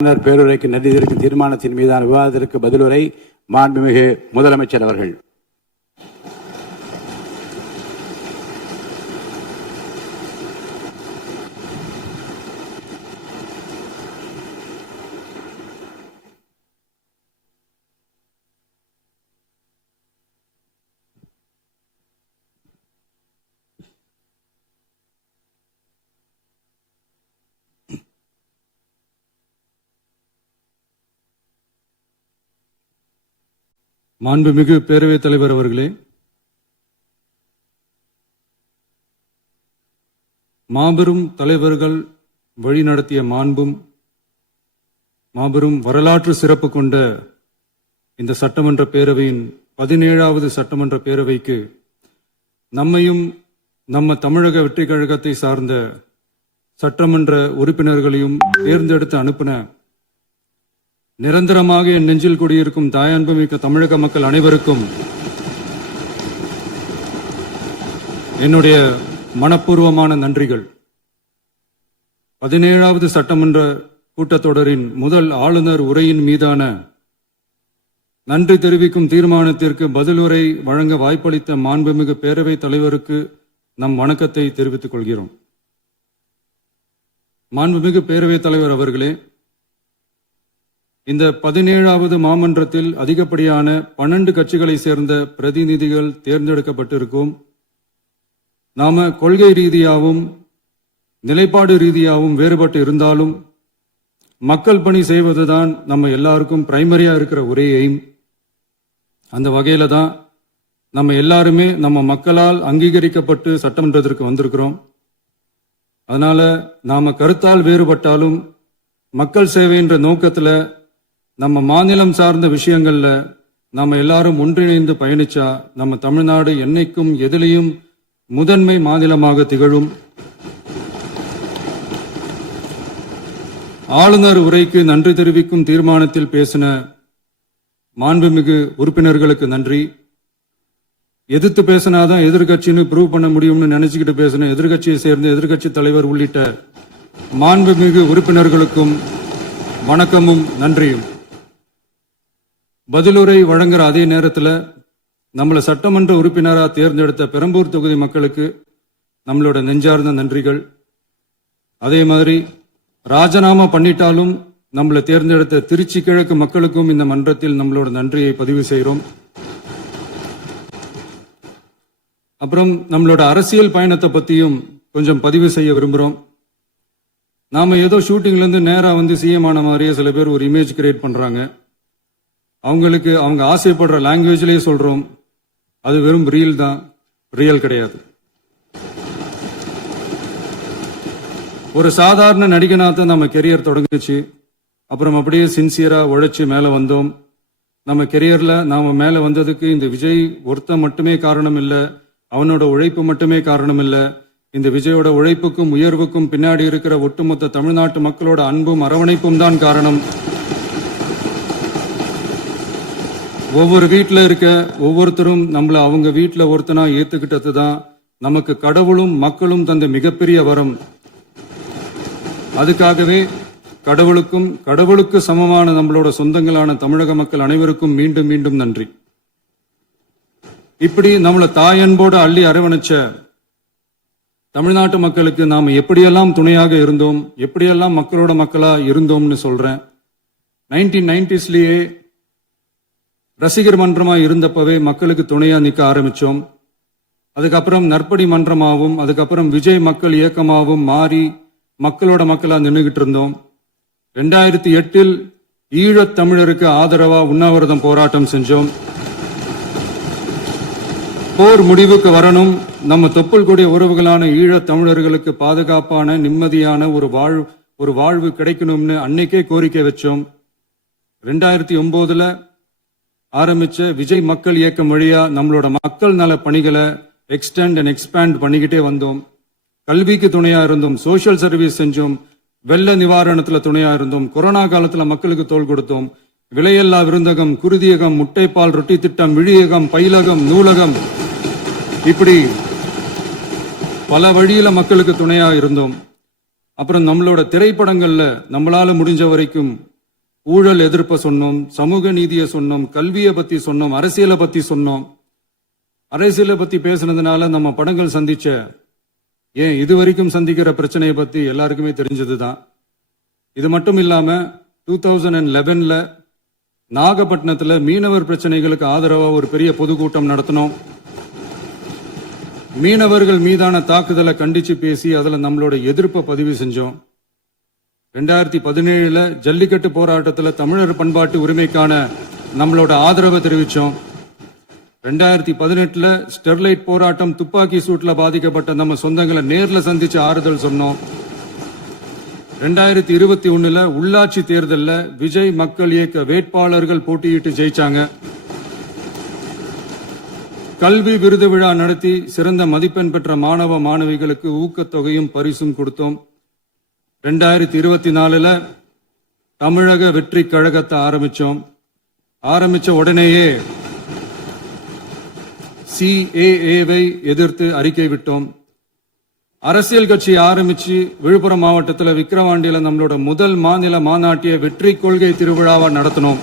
பேருரைக்கு நன்றி தெரிவிக்கும் தீர்மானத்தின் மீதான விவாதத்திற்கு பதிலுரை மாண்புமிகு முதலமைச்சர் அவர்கள். மாண்புமிகு பேரவைத் தலைவர் அவர்களே, மாபெரும் தலைவர்கள் வழிநடத்திய மாண்பும் மாபெரும் வரலாற்று சிறப்பு கொண்ட இந்த சட்டமன்ற பேரவையின் 17வது சட்டமன்ற பேரவைக்கு நம்மையும் நம்ம தமிழக வெற்றிக் கழகத்தை சார்ந்த சட்டமன்ற உறுப்பினர்களையும் தேர்ந்தெடுத்து அனுப்பின நிரந்தரமாக என் நெஞ்சில் குடியிருக்கும் தாயன்புமிக்க தமிழக மக்கள் அனைவருக்கும் என்னுடைய மனப்பூர்வமான நன்றிகள். 17வது சட்டமன்ற கூட்டத்தொடரின் முதல் ஆளுநர் உரையின் மீதான நன்றி தெரிவிக்கும் தீர்மானத்திற்கு பதிலுரை வழங்க வாய்ப்பளித்த மாண்புமிகு பேரவைத் தலைவருக்கு நம் வணக்கத்தை தெரிவித்துக் கொள்கிறோம். மாண்புமிகு பேரவைத் தலைவர் அவர்களே, இந்த 17வது மாமன்றத்தில் அதிகப்படியான 12 கட்சிகளை சேர்ந்த பிரதிநிதிகள் தேர்ந்தெடுக்கப்பட்டிருக்கும். நாம கொள்கை ரீதியாகவும் நிலைப்பாடு ரீதியாகவும் வேறுபட்டு இருந்தாலும் மக்கள் பணி செய்வதுதான் நம்ம எல்லாருக்கும் பிரைமரியா இருக்கிற ஒரே எய்ம். அந்த வகையில தான் நம்ம எல்லாருமே நம்ம மக்களால் அங்கீகரிக்கப்பட்டு சட்டமன்றத்திற்கு வந்திருக்கிறோம். அதனால நாம கருத்தால் வேறுபட்டாலும் மக்கள் சேவை என்ற நோக்கத்துல நம்ம மாநிலம் சார்ந்த விஷயங்கள்ல நாம எல்லாரும் ஒன்றிணைந்து பயணிச்சா நம்ம தமிழ்நாடு என்னைக்கும் எதிலையும் முதன்மை மாநிலமாக திகழும். ஆளுநர் உரைக்கு நன்றி தெரிவிக்கும் தீர்மானத்தில் பேசின மாண்புமிகு உறுப்பினர்களுக்கு நன்றி. எதிர்த்து பேசினாதான் எதிர்கட்சின்னு ப்ரூவ் பண்ண முடியும்னு நினைச்சுக்கிட்டு பேசின எதிர்கட்சியை சேர்ந்த எதிர்கட்சி தலைவர் உள்ளிட்ட மாண்புமிகு உறுப்பினர்களுக்கும் வணக்கமும் நன்றியும். பதிலுரை வழங்குற அதே நேரத்தில் நம்மளை சட்டமன்ற உறுப்பினராக தேர்ந்தெடுத்த பெரம்பூர் தொகுதி மக்களுக்கு நம்மளோட நெஞ்சார்ந்த நன்றிகள். அதே மாதிரி ராஜினாமா பண்ணிட்டாலும் நம்மளை தேர்ந்தெடுத்த திருச்சி கிழக்கு மக்களுக்கும் இந்த மன்றத்தில் நம்மளோட நன்றியை பதிவு செய்கிறோம். அப்புறம் நம்மளோட அரசியல் பயணத்தை பத்தியும் கொஞ்சம் பதிவு செய்ய விரும்புகிறோம். நாம ஏதோ ஷூட்டிங்ல இருந்து நேரா வந்து சிஎம் ஆன மாதிரியே சில பேர் ஒரு இமேஜ் கிரியேட் பண்றாங்க. அவங்களுக்கு அவங்க ஆசைப்படுற லாங்குவேஜ்லயே சொல்றோம், அது வெறும் ரீல் தான், ரியல் கிடையாது. ஒரு சாதாரண நடிகனாத்தான் நம்ம கெரியர் தொடங்குச்சு. அப்புறம் அப்படியே சின்சியரா உழைச்சு மேல வந்தோம். நம்ம கெரியர்ல நாம மேல வந்ததுக்கு இந்த விஜய் ஒருத்தன் மட்டுமே காரணம் இல்ல, அவனோட உழைப்பு மட்டுமே காரணம் இல்ல. இந்த விஜயோட உழைப்புக்கும் உயர்வுக்கும் பின்னாடி இருக்கிற ஒட்டுமொத்த தமிழ்நாட்டு மக்களோட அன்பும் அரவணைப்பும் தான் காரணம். ஒவ்வொரு வீட்டில் இருக்க ஒவ்வொருத்தரும் நம்மள அவங்க வீட்டில் ஒருத்தனா ஏத்துக்கிட்டது தான் நமக்கு கடவுளும் மக்களும் தந்த மிகப்பெரிய வரம். அதுக்காகவே கடவுளுக்கு சமமான நம்மளோட சொந்தங்களான தமிழக மக்கள் அனைவருக்கும் மீண்டும் மீண்டும் நன்றி. இப்படி நம்மளை தாயன்போடு அள்ளி அரவணைச்ச தமிழ்நாட்டு மக்களுக்கு நாம எப்படியெல்லாம் துணையாக இருந்தோம், எப்படியெல்லாம் மக்களோட மக்களா இருந்தோம்னு சொல்றேன். 1990ஸ்லயே ரசிகர் மன்றமா இருந்தப்பவே மக்களுக்கு துணையா நிக்க ஆரம்பிச்சோம். அதுக்கப்புறம் நற்படி மன்றமாவும் அதுக்கப்புறம் விஜய் மக்கள் இயக்கமாவும் மாறி மக்களோட மக்களா நின்றுகிட்டு இருந்தோம். 2008 ஈழத் தமிழருக்கு ஆதரவா உண்ணாவிரதம் போராட்டம் செஞ்சோம். போர் முடிவுக்கு வரணும், நம்ம தொப்புள் கூடிய உறவுகளான ஈழத் தமிழர்களுக்கு பாதுகாப்பான நிம்மதியான ஒரு வாழ்வு கிடைக்கணும்னு அன்னைக்கே கோரிக்கை வச்சோம். 2009 ஆரம்பிச்ச விஜய் மக்கள் இயக்கம் வழியா நம்மளோட மக்கள் நல பணிகளை எக்ஸ்டெண்ட் அண்ட் எக்ஸ்பேண்ட் பண்ணிக்கிட்டே வந்தோம். கல்விக்கு துணையா இருந்தோம், சோசியல் சர்வீஸ் செஞ்சோம், வெள்ள நிவாரணத்துல துணையா இருந்தோம், கொரோனா காலத்துல மக்களுக்கு தோள் கொடுத்தோம். விலையில்லா விருந்தகம், குருதியகம், முட்டைப்பால் ரொட்டி திட்டம், விழியகம், பயிலகம், நூலகம், இப்படி பல வழியில மக்களுக்கு துணையா இருந்தோம். அப்புறம் நம்மளோட திரைப்படங்கள்ல நம்மளால முடிஞ்ச வரைக்கும் ஊழல் எதிர்ப்ப சொன்னோம், சமூக நீதியை சொன்னோம், கல்வியை பத்தி சொன்னோம், அரசியலை பத்தி சொன்னோம். அரசியலை பத்தி பேசுனதுனால நம்ம படங்கள் சந்திச்ச இதுவரைக்கும் சந்திக்கிற பிரச்சனையை பத்தி எல்லாருக்குமே தெரிஞ்சதுதான். இது மட்டும் இல்லாம 2011ல நாகப்பட்டினத்துல மீனவர் பிரச்சனைகளுக்கு ஆதரவா ஒரு பெரிய பொதுக்கூட்டம் நடத்தினோம். மீனவர்கள் மீதான தாக்குதலை கண்டிச்சு பேசி அதுல நம்மளோட எதிர்ப்பை பதிவு செஞ்சோம். 2017ல ஜல்லிக்கட்டு போராட்டத்துல தமிழர் பண்பாட்டு உரிமைக்கான நம்மளோட ஆதரவை தெரிவிச்சோம். 2018ல ஸ்டெர்லைட் போராட்டம் துப்பாக்கி சூட்ல பாதிக்கப்பட்ட நம்ம சொந்தங்களை நேர்ல சந்திச்சு ஆறுதல் சொன்னோம். 2021ல உள்ளாட்சி தேர்தல்ல விஜய் மக்கள் இயக்க வேட்பாளர்கள் போட்டியிட்டு ஜெயிச்சாங்க. கல்வி விருது விழா நடத்தி சிறந்த மதிப்பெண் பெற்ற மாணவ மாணவிகளுக்கு ஊக்கத்தொகையும் பரிசும் கொடுத்தோம். 2024ல தமிழக வெற்றி கழகத்தை ஆரம்பிச்ச உடனேயே CAA-வை எதிர்த்து அறிக்கை விட்டோம். அரசியல் கட்சி ஆரம்பிச்சு விழுப்புரம் மாவட்டத்தில் விக்கிரவாண்டியில நம்மளோட முதல் மாநில மாநாட்டிய வெற்றி கொள்கை திருவிழாவை நடத்தினோம்.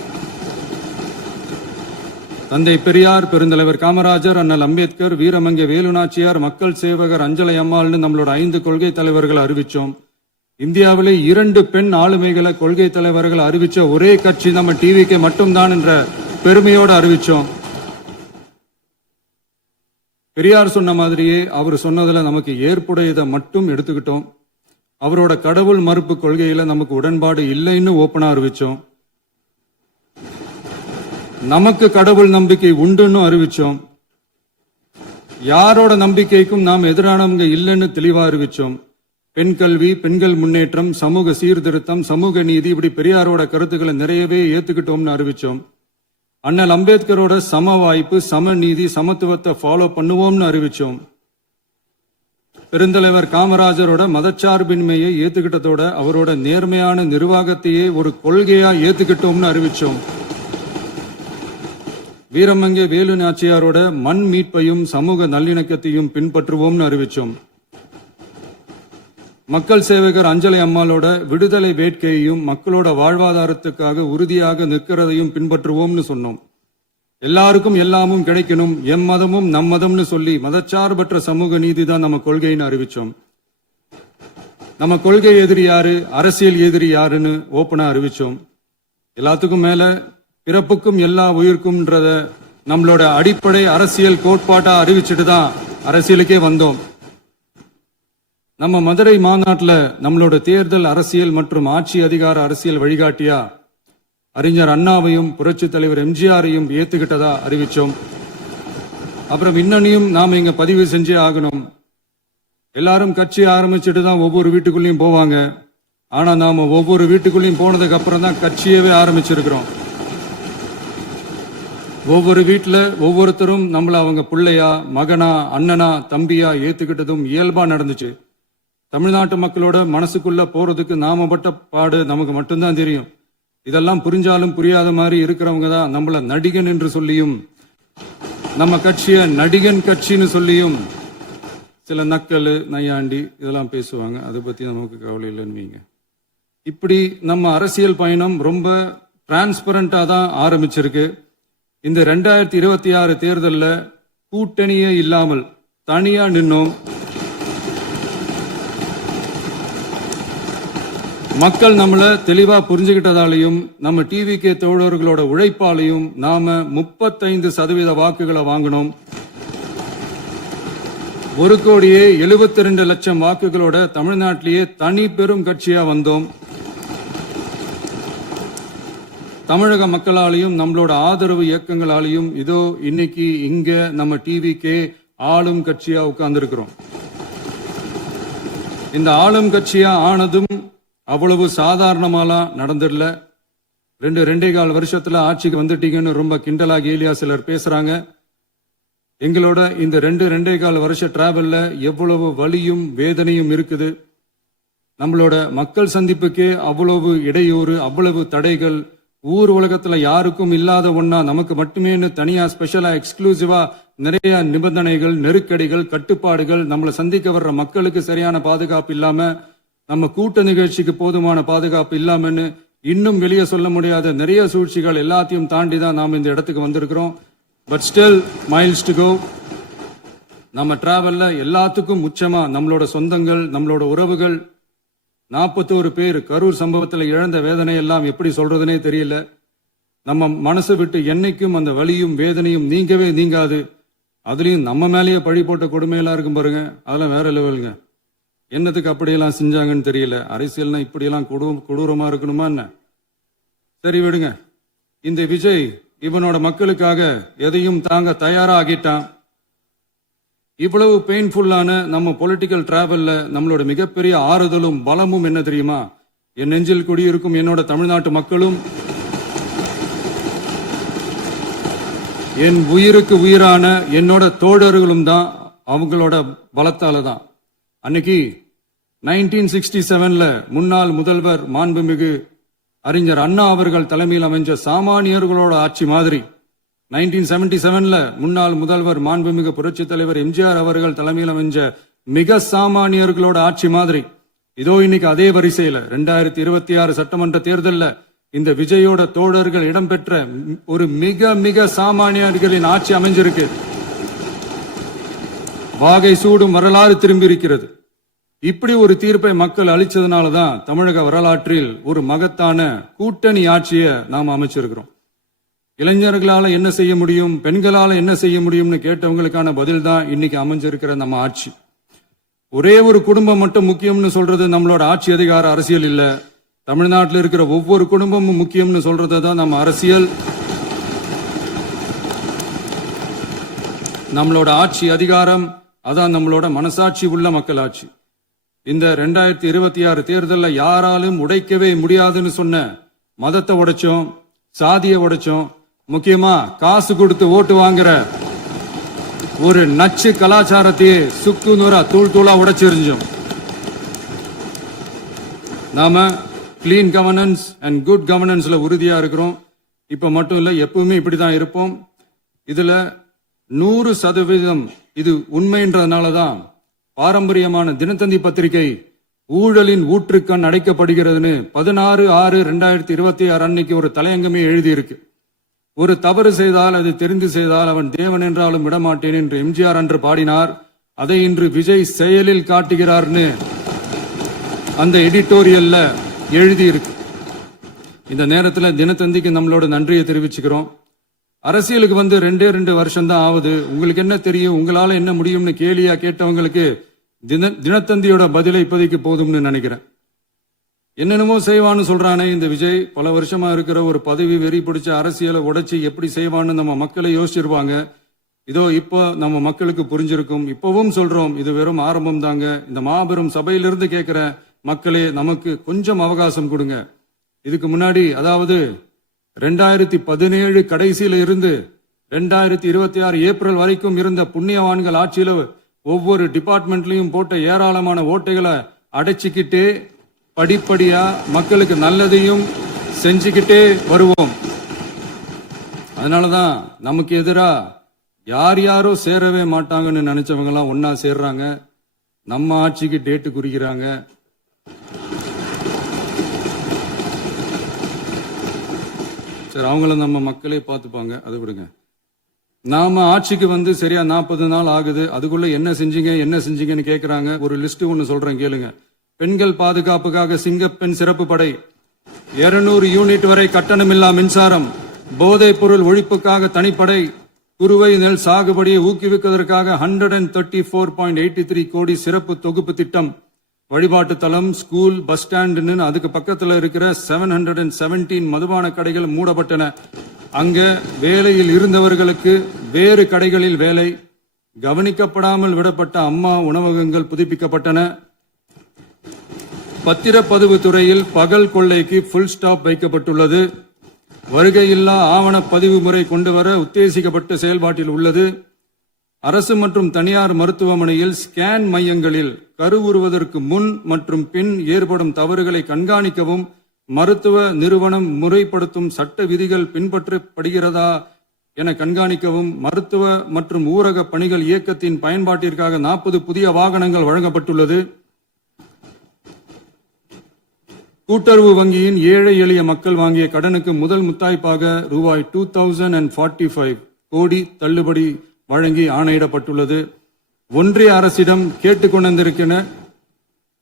தந்தை பெரியார், பெருந்தலைவர் காமராஜர், அண்ணல் அம்பேத்கர், வீரமங்கை வேலுநாச்சியார், மக்கள் சேவகர் அஞ்சலை அம்மாள்னு நம்மளோட 5 கொள்கை தலைவர்களை அறிவிச்சோம். இந்தியாவிலே 2 பெண் ஆளுமைகளை கொள்கை தலைவர்கள் அறிவிச்ச ஒரே கட்சி நம்ம டிவிக்கு மட்டும்தான் என்ற பெருமையோடு அறிவிச்சோம். பெரியார் சொன்ன மாதிரியே அவர் சொன்னதுல நமக்கு ஏற்புடையதை மட்டும் எடுத்துக்கிட்டோம். அவரோட கடவுள் மறுப்பு கொள்கையில நமக்கு உடன்பாடு இல்லைன்னு ஓப்பனா அறிவிச்சோம். நமக்கு கடவுள் நம்பிக்கை உண்டுன்னு அறிவிச்சோம். யாரோட நம்பிக்கைக்கும் நாம் எதிரானவங்க இல்லைன்னு தெளிவா அறிவிச்சோம். பெண் கல்வி, பெண்கள் முன்னேற்றம், சமூக சீர்திருத்தம், சமூக நீதி, இப்படி பெரியாரோட கருத்துக்களை நிறையவே ஏத்துக்கிட்டோம்னு அறிவிச்சோம். அண்ணல் அம்பேத்கரோட சம வாய்ப்பு, சம நீதி, சமத்துவத்தை ஃபாலோ பண்ணுவோம்னு அறிவிச்சோம். பெருந்தலைவர் காமராஜரோட மதச்சார்பின்மையை ஏத்துக்கிட்டதோட அவரோட நேர்மையான நிர்வாகத்தையே ஒரு கொள்கையா ஏத்துக்கிட்டோம்னு அறிவிச்சோம். வீரமங்கை வேலு நாச்சியாரோட மண் மீட்பையும் சமூக நல்லிணக்கத்தையும் பின்பற்றுவோம்னு அறிவிச்சோம். மக்கள் சேவகர் அஞ்சலை அம்மாளோட விடுதலை வேட்கையையும் மக்களோட வாழ்வாதாரத்துக்காக உறுதியாக நிற்கிறதையும் பின்பற்றுவோம்னு சொன்னோம். எல்லாருக்கும் எல்லாமும் கிடைக்கணும், எம் மதமும் நம் மதம்னு சொல்லி மதச்சார்பற்ற சமூக நீதி தான் நம்ம கொள்கைன்னு அறிவிச்சோம். நம்ம கொள்கை எதிரி யாரு, அரசியல் எதிரி யாருன்னு ஓப்பனா அறிவிச்சோம். எல்லாத்துக்கும் மேல பிறப்புக்கும் எல்லா உயிர்க்கும்ன்றத நம்மளோட அடிப்படை அரசியல் கோட்பாட்டா அறிவிச்சுட்டு தான் அரசியலுக்கே வந்தோம். நம்ம மதுரை மாநாட்டில் நம்மளோட தேர்தல் அரசியல் மற்றும் ஆட்சி அதிகார அரசியல் வழிகாட்டியா அறிஞர் அண்ணாவையும் புரட்சி தலைவர் எம்ஜிஆரையும் ஏத்துக்கிட்டதா அறிவிச்சோம். அப்புறம் இன்னனையும் நாம இங்க பதிவு செஞ்சே ஆகணும். எல்லாரும் கட்சி ஆரம்பிச்சுட்டு தான் ஒவ்வொரு வீட்டுக்குள்ளேயும் போவாங்க. ஆனா நாம ஒவ்வொரு வீட்டுக்குள்ளேயும் போனதுக்கு அப்புறம் தான் கட்சியவே ஆரம்பிச்சிருக்கிறோம். ஒவ்வொரு வீட்டுல ஒவ்வொருத்தரும் நம்மள அவங்க பிள்ளையா, மகனா, அண்ணனா, தம்பியா ஏத்துக்கிட்டதும் இயல்பா நடந்துச்சு. தமிழ்நாட்டு மக்களோட மனசுக்குள்ள போறதுக்கு நாம பட்ட பாடு நமக்கு மட்டும்தான் தெரியும். இதெல்லாம் புரிஞ்சாலும் புரியாத மாதிரி இருக்கிறவங்க தான் நம்மள நடிகன் என்று சொல்லியும் நம்ம கட்சிய நடிகன் கட்சின்னு சொல்லியும் சில நக்கல், நையாண்டி இதெல்லாம் பேசுவாங்க. அதை பத்தி நமக்கு கவலை இல்லைன்னு. இப்படி நம்ம அரசியல் பயணம் ரொம்ப டிரான்ஸ்பரண்டா தான் ஆரம்பிச்சிருக்கு. இந்த 2026 தேர்தல்ல கூட்டணியே இல்லாமல் தனியா நின்னோம். மக்கள் நம்மள தெளிவா புரிஞ்சுகிட்டதாலையும் நம்ம டிவிகே தோழர்களோட உழைப்பாலையும் நாம 35% வாக்குகளை வாங்கினோம். 1,72,00,000 வாக்குகளோட தமிழ்நாட்டிலேயே தனி பெரும் கட்சியா வந்தோம். தமிழக மக்களாலையும் நம்மளோட ஆதரவு இயக்கங்களாலையும் இதோ இன்னைக்கு இங்க நம்ம டிவிகே ஆளும் கட்சியா உட்கார்ந்துருக்கிறோம். இந்த ஆளும் கட்சியா ஆனதும் அவ்வளவு சாதாரணமாலாம் நடந்துடல. 2.25 வருஷத்துல ஆட்சிக்கு வந்துட்டீங்கன்னு ரொம்ப கிண்டலா கேலியா சிலர் பேசுறாங்க. எங்களோட இந்த 2.25 வருஷ டிராவல்ல எவ்வளவு வலியும் வேதனையும் இருக்குது. நம்மளோட மக்கள் சந்திப்புக்கே அவ்வளவு இடையூறு, அவ்வளவு தடைகள், ஊர் உலகத்துல யாருக்கும் இல்லாத ஒன்னா நமக்கு மட்டுமேன்னு தனியா ஸ்பெஷலா எக்ஸ்க்ளூசிவா நிறைய நிபந்தனைகள், நெருக்கடிகள், கட்டுப்பாடுகள், நம்மளை சந்திக்க வர்ற மக்களுக்கு சரியான பாதுகாப்பு இல்லாம, நம்ம கூட்ட நிகழ்ச்சிக்கு போதுமான பாதுகாப்பு இல்லாமன்னு இன்னும் வெளியே சொல்ல முடியாத நிறைய சூழ்ச்சிகள் எல்லாத்தையும் தாண்டி தான் நாம் இந்த இடத்துக்கு வந்திருக்கிறோம். But still miles to go. நம்ம டிராவல்ல எல்லாத்துக்கும் முச்சமா நம்மளோட சொந்தங்கள், நம்மளோட உறவுகள், 41 பேர் கரூர் சம்பவத்தில் இழந்த வேதனை எல்லாம் எப்படி சொல்றதுனே தெரியல. நம்ம மனசை விட்டு என்னைக்கும் அந்த வலியும் வேதனையும் நீங்கவே நீங்காது. அதுலயும் நம்ம மேலேயே பழி போட்ட கொடுமையெல்லாம் இருக்கும் பாருங்க, அதெல்லாம் வேற லெவலுங்க. என்னத்துக்கு அப்படியெல்லாம் செஞ்சாங்கன்னு தெரியல. அரசியல்னா இப்படியெல்லாம் கொடூரமா இருக்கணுமா என்ன? சரி விடுங்க. இந்த விஜய் இவனோட மக்களுக்காக எதையும் தாங்க தயாராகிட்டான். இவ்வளவு பெயின்ஃபுல்லான நம்ம பொலிட்டிக்கல் டிராவல்ல நம்மளோட மிகப்பெரிய ஆறுதலும் பலமும் என்ன தெரியுமா? என் நெஞ்சில் குடியிருக்கும் என்னோட தமிழ்நாட்டு மக்களும், என் உயிருக்கு உயிரான என்னோட தோழர்களும் தான். அவங்களோட பலத்தால தான். அன்னைக்கு 1967ல முன்னாள் முதல்வர் மாண்புமிகு அறிஞர் அண்ணா அவர்கள் தலைமையில் அமைஞ்ச சாமானியர்களோட ஆட்சி மாதிரி, 1977ல முன்னாள் முதல்வர் மாண்புமிகு புரட்சி தலைவர் எம்ஜிஆர் அவர்கள் தலைமையில் அமைஞ்ச மிக சாமானியர்களோட ஆட்சி மாதிரி, இதோ இன்னைக்கு அதே வரிசையில 2026 சட்டமன்ற தேர்தல்ல இந்த விஜயோட தோழர்கள் இடம்பெற்ற ஒரு மிக மிக சாமானியர்களின் ஆட்சி அமைஞ்சிருக்கு. வாகை சூடும் வரலாறு திரும்பி இருக்கிறது. இப்படி ஒரு தீர்ப்பை மக்கள் அளிச்சதுனாலதான் தமிழக வரலாற்றில் ஒரு மகத்தான கூட்டணி ஆட்சியை நாம் அமைச்சிருக்கிறோம். இளைஞர்களால என்ன செய்ய முடியும், பெண்களால என்ன செய்ய முடியும்னு கேட்டவங்களுக்கான பதில் தான் இன்னைக்கு அமைஞ்சிருக்கிற நம்ம ஆட்சி. ஒரே ஒரு குடும்பம் மட்டும் முக்கியம்னு சொல்றது நம்மளோட ஆட்சி அதிகார அரசியல் இல்ல. தமிழ்நாட்டில் இருக்கிற ஒவ்வொரு குடும்பமும் முக்கியம்னு சொல்றது தான் நம்ம அரசியல். நம்மளோட ஆட்சி அதிகாரம் அதான் நம்மளோட மனசாட்சி உள்ள மக்கள் ஆட்சி. இந்த 2026 தேர்தல்ல யாராலும் உடைக்கவே முடியாதுன்னு சொன்ன மதத்தை உடைச்சோம், சாதியை உடைச்சோம், முக்கியமா காசு கொடுத்து ஓட்டு வாங்குற ஒரு நச்சு கலாச்சாரத்தையே சுக்கு நூறா தூள் தூளா உடைச்சிருந்தோம். நாம கிளீன் கவர்னன்ஸ் அண்ட் குட் கவர்னன்ஸ்ல உறுதியா இருக்கிறோம். இப்ப மட்டும் இல்ல, எப்பவுமே இப்படிதான் இருப்போம். இதுல 100% இது உண்மைன்றதுனாலதான் பாரம்பரியமான தினத்தந்தி பத்திரிகை ஊழலின் ஊற்றுக்கண் அடைக்கப்படுகிறதுன்னு 16/6/2026 அன்னைக்கு ஒரு தலையங்கமே எழுதியிருக்கு. ஒரு தவறு செய்தால் அது தெரிந்து செய்தால் அவன் தேவன் என்றாலும் விடமாட்டேன் என்று எம்ஜிஆர் அன்று பாடினார். அதை இன்று விஜய் செயலில் காட்டுகிறார்னு அந்த எடிட்டோரியல்ல எழுதியிருக்கு. இந்த நேரத்துல தினத்தந்திக்கு நம்மளோட நன்றியை தெரிவிச்சுக்கிறோம். அரசியலுக்கு வந்து 2 வருஷம் தான் ஆகுது. உங்களுக்கு என்ன தெரியும், உங்களால என்ன முடியும்னு கேலியா கேட்டவங்களுக்கு தினத்தந்தியோட பதிலை இப்போதைக்கு போதும்னு நினைக்கிறேன். என்னென்னமோ செய்வான்னு சொல்றானே இந்த விஜய், பல வருஷமா இருக்கிற ஒரு பதவி வெறி பிடிச்ச அரசியலை உடைச்சி எப்படி செய்வான்னு நம்ம மக்களை யோசிச்சிருப்பாங்க. இதோ இப்போ நம்ம மக்களுக்கு புரிஞ்சிருக்கும். இப்பவும் சொல்றோம், இது வெறும் ஆரம்பம் தாங்க. இந்த மாபெரும் சபையிலிருந்து கேட்கிற மக்களே, நமக்கு கொஞ்சம் அவகாசம் கொடுங்க. இதுக்கு முன்னாடி, அதாவது 2017 கடைசியில இருந்து 2026 ஏப்ரல் வரைக்கும் இருந்த புண்ணியவான்கள் ஆட்சியில ஒவ்வொரு டிபார்ட்மெண்ட்லயும் போட்ட ஏராளமான ஓட்டைகளை அடைச்சிக்கிட்டே படிப்படியா மக்களுக்கு நல்லதையும் செஞ்சுக்கிட்டே வருவோம். அதனாலதான் நமக்கு எதிரா யார் யாரோ சேரவே மாட்டாங்கன்னு நினைச்சவங்க எல்லாம் ஒன்னா சேர்றாங்க. நம்ம ஆட்சிக்கு டேட்டு குறிக்கிறாங்க. சரி, அவங்கள நம்ம மக்களே பார்த்துப்பாங்க, அதை விடுங்க. நாம ஆட்சிக்கு வந்து சரியா 40 நாள் ஆகுது. அதுக்குள்ள என்ன செஞ்சீங்கன்னு கேக்குறாங்க. ஒரு லிஸ்ட் ஒன்னு சொல்றேன் கேளுங்க. பெண்கள் பாதுகாப்புக்காக சிங்கப்பெண் சிறப்பு படை, 200 யூனிட் வரை கட்டணமில்லா மின்சாரம், போதைப் பொருள் ஒழிப்புக்காக தனிப்படை, குறுவை நெல் சாகுபடியை ஊக்குவிப்பதற்காக 134.83 கோடி சிறப்பு தொகுப்பு திட்டம், வழிபாட்டு தலம், ஸ்கூல், பஸ் ஸ்டாண்டுன்னு அதுக்கு பக்கத்துல இருக்கிற 717 மதுபான கடைகள் மூடப்பட்டன. அங்க வேலையில் இருந்தவர்களுக்கு வேறு கடைகளில் வேலை, கவனிக்கப்படாமல் விடப்பட்ட அம்மா உணவகங்கள் புதுப்பிக்கப்பட்டன. பத்திரப்பதிவு துறையில் பகல் கொள்ளைக்கு புல் ஸ்டாப் வைக்கப்பட்டுள்ளது. வருகையில்லா ஆவண பதிவு முறை கொண்டுவர உத்தேசிக்கப்பட்ட செயல்பாட்டில் உள்ளது. அரசு மற்றும் தனியார் மருத்துவமனையில் ஸ்கேன் மையங்களில் கருவுறுவதற்கு முன் மற்றும் பின் ஏற்படும் தவறுகளை கண்காணிக்கவும், மருத்துவ நிறுவனம் முறைப்படுத்தும் சட்ட விதிகள் பின்பற்றப்படுகிறதா என கண்காணிக்கவும், மருத்துவ மற்றும் ஊரக பணிகள் இயக்கத்தின் பயன்பாட்டிற்காக 40 புதிய வாகனங்கள் வழங்கப்பட்டுள்ளது. கூட்டுறவு வங்கியின் ஏழை எளிய மக்கள் வாங்கிய கடனுக்கு முதல் முத்தாய்ப்பாக ரூபாய் 2045 கோடி தள்ளுபடி வழங்கி ஆணையிடப்பட்டுள்ளது. ஒன்றிய அரசிடம்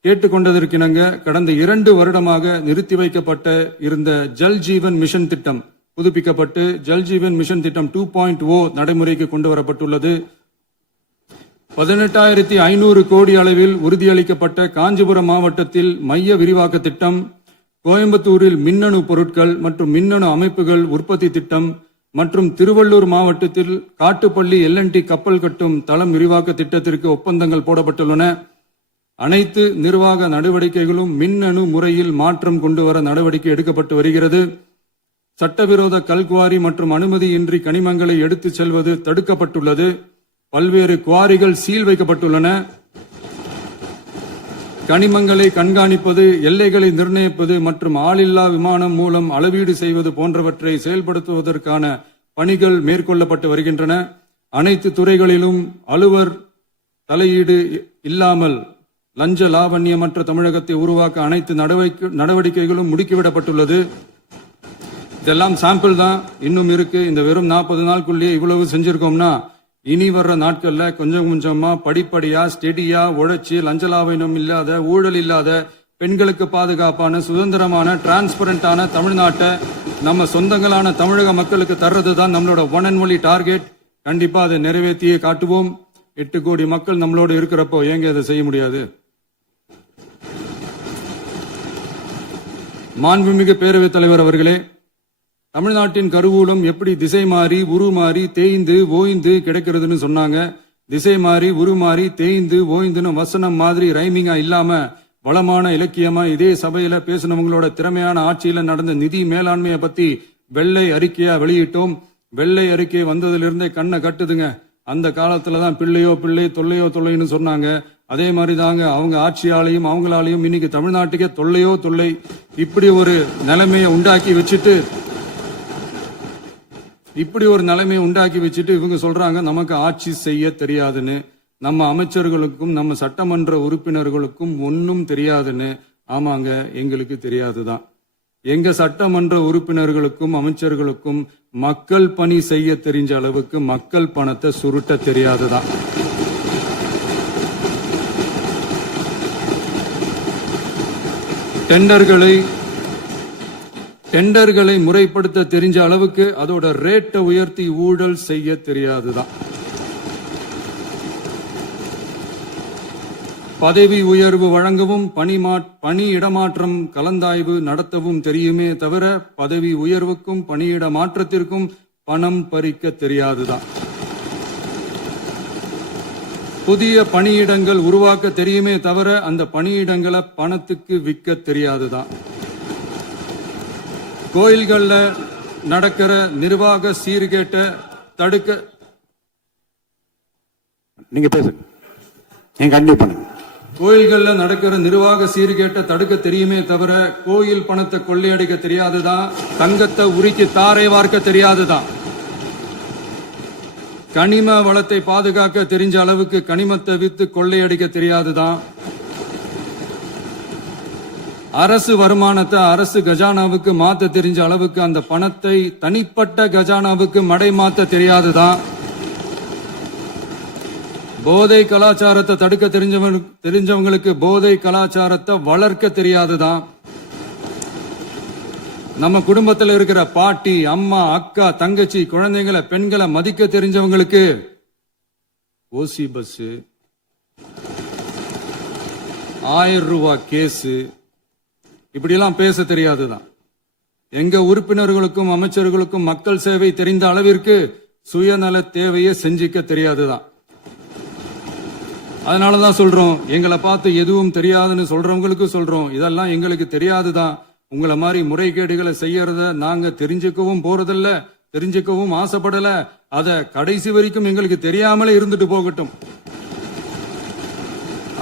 கேட்டுக்கொண்டதற்கிணங்க கடந்த 2 வருடமாக நிறுத்தி வைக்கப்பட்ட இருந்த ஜல் ஜீவன் மிஷன் திட்டம் புதுப்பிக்கப்பட்டு ஜல் ஜீவன் மிஷன் திட்டம் 2.0 நடைமுறைக்கு கொண்டு வரப்பட்டுள்ளது. 18,500 கோடி அளவில் உறுதியளிக்கப்பட்ட காஞ்சிபுரம் மாவட்டத்தில் மைய விரிவாக்க திட்டம், கோயம்புத்தூரில் மின்னணு பொருட்கள் மற்றும் மின்னணு அமைப்புகள் உற்பத்தி திட்டம் மற்றும் திருவள்ளூர் மாவட்டத்தில் காட்டுப்பள்ளி LNT கப்பல் கட்டும் தளம் விரிவாக்க திட்டத்திற்கு ஒப்பந்தங்கள் போடப்பட்டுள்ளன. அனைத்து நிர்வாக நடவடிக்கைகளும் மின்னணு முறையில் மாற்றம் கொண்டு வர நடவடிக்கை எடுக்கப்பட்டு வருகிறது. சட்டவிரோத கல்குவாரி மற்றும் அனுமதியின்றி கனிமங்களை எடுத்துச் செல்வது தடுக்கப்பட்டுள்ளது. பல்வேறு குவாரிகள் சீல் வைக்கப்பட்டுள்ளன. கனிமங்களை கண்காணிப்பது, எல்லைகளை நிர்ணயிப்பது மற்றும் ஆளில்லா விமானம் மூலம் அளவீடு செய்வது போன்றவற்றை செயல்படுத்துவதற்கான பணிகள் மேற்கொள்ளப்பட்டு வருகின்றன. அனைத்து துறைகளிலும் அலுவலர் தலையீடு இல்லாமல் லஞ்ச லாவண்யமற்ற தமிழகத்தை உருவாக்க அனைத்து நடவடிக்கைகளும் முடுக்கிவிடப்பட்டுள்ளது. இதெல்லாம் சாம்பிள் தான், இன்னும் இருக்கு. இந்த வெறும் 40 நாளுக்குள்ளேயே இவ்வளவு செஞ்சிருக்கோம்னா இனி வர்ற நாட்கள்ல கொஞ்சம் கொஞ்சமா படிப்படியா ஸ்டெடியா உழைச்சி லஞ்ச லாவண்யம் இல்லாத, ஊழல் இல்லாத, பெண்களுக்கு பாதுகாப்பான, சுதந்திரமான, டிரான்ஸ்பரண்டான தமிழ்நாட்டை நம்ம சொந்தங்களான தமிழக மக்களுக்கு தர்றதுதான் நம்மளோட ஒன் அண்ட் ஒன்லி டார்கெட். கண்டிப்பா அதை நிறைவேற்றியே காட்டுவோம். 8 கோடி மக்கள் நம்மளோட இருக்கிறப்போ ஏங்க அதை செய்ய முடியாது? மாண்புமிகு பேரவைத் தலைவர் அவர்களே, தமிழ்நாட்டின் கருவூலம் எப்படி திசை மாறி உருமாறி தேய்ந்து ஓய்ந்து கிடக்கிறதுன்னு சொன்னாங்க. திசை மாறி உருமாறி தேய்ந்து ஓய்ந்துன்னு வசனம் மாதிரி ரைமிங்கா இல்லாம வளமான இலக்கியமா இதே சபையில பேசினவங்களோட திறமையான ஆட்சியில நடந்த நிதி மேலாண்மையை பத்தி வெள்ளை அறிக்கையா வெளியிட்டோம். வெள்ளை அறிக்கை வந்ததிலிருந்தே கண்ணை கட்டுதுங்க. அந்த காலத்துலதான் பிள்ளையோ பிள்ளை, தொல்லையோ தொல்லைன்னு சொன்னாங்க. அதே மாதிரி தாங்க அவங்க ஆட்சியாலையும் அவங்களாலையும் இன்னைக்கு தமிழ்நாட்டுக்கே தொல்லையோ தொல்லை. இப்படி ஒரு நிலைமையை உண்டாக்கி வச்சுட்டு இவங்க சொல்றாங்க நமக்கு ஆட்சி செய்ய தெரியாதுன்னு. நம்ம அமைச்சர்களுக்கும் நம்ம சட்டமன்ற உறுப்பினர்களுக்கும் ஒன்னும் தெரியாதுன்னு. ஆமாங்க, எங்களுக்கு தெரியாதுதான். எங்க சட்டமன்ற உறுப்பினர்களுக்கும் அமைச்சர்களுக்கும் மக்கள் பணி செய்ய தெரிஞ்ச அளவுக்கு மக்கள் பணத்தை சுருட்ட தெரியாதுதான். டெண்டர்களை முறைப்படுத்த தெரிஞ்ச அளவுக்கு அதோட ரேட்டை உயர்த்தி ஊழல் செய்ய தெரியாதுதான். பதவி உயர்வு வழங்கவும் பணி இடமாற்றம் கலந்தாய்வு நடத்தவும் தெரியுமே தவிர பதவி உயர்வுக்கும் பணியிட மாற்றத்திற்கும் பணம் பறிக்க தெரியாதுதான். புதிய பணியிடங்கள் உருவாக்க தெரியுமே தவிர அந்த பணியிடங்களை பணத்துக்கு விற்க தெரியாதுதான். கோயில்கள்ல நடக்கிற நிர்வாக சீர்கேட்ட தடுக்க நீங்க பேசுங்க, நீங்க கண்டிப்பா பண்ணுங்க. கோயில்கள்ல நடக்கிற நிர்வாக சீர்கேட்ட தடுக்க தெரியுமே தவிர கோயில் பணத்தை கொள்ளையடிக்க தெரியாதுதான். தங்கத்தை உருக்கி தாரை வார்க்க தெரியாதுதான். கனிம வளத்தை பாதுகாக்க தெரிஞ்ச அளவுக்கு கனிமத்தை வித்து கொள்ளையடிக்க தெரியாதுதான். அரசு வருமானத்தை அரசு கஜானாவுக்கு மாத்த தெரிஞ்ச அளவுக்கு அந்த பணத்தை தனிப்பட்ட கஜானாவுக்கு மடை மாத்த தெரியாதுதான். போதை கலாச்சாரத்தை தடுக்க தெரிஞ்சவங்களுக்கு போதை கலாச்சாரத்தை வளர்க்க தெரியாதுதான். நம்ம குடும்பத்தில் இருக்கிற பாட்டி, அம்மா, அக்கா, தங்கச்சி, குழந்தைங்களை, பெண்களை மதிக்க தெரிஞ்சவங்களுக்கு ஓசி பஸ், 1000 ரூபாய் கேஸ், இப்படியெல்லாம் பேச தெரியாதுதான். எங்க உறுப்பினர்களுக்கும் அமைச்சர்களுக்கும் மக்கள் சேவை தெரிந்த அளவிற்கு சுயநல தேவையை செஞ்சிக்க தெரியாதுதான். அதனாலதான் சொல்றோம், எங்களை பார்த்து எதுவும் தெரியாதுன்னு சொல்றவங்களுக்கு சொல்றோம், இதெல்லாம் எங்களுக்கு தெரியாதுதான். உங்களை மாதிரி முறைகேடுகளை செய்யறத நாங்க தெரிஞ்சுக்கவும் போறதில்ல, தெரிஞ்சுக்கவும் ஆசைப்படல. அத கடைசி வரைக்கும் எங்களுக்கு தெரியாமலே இருந்துட்டு போகட்டும்.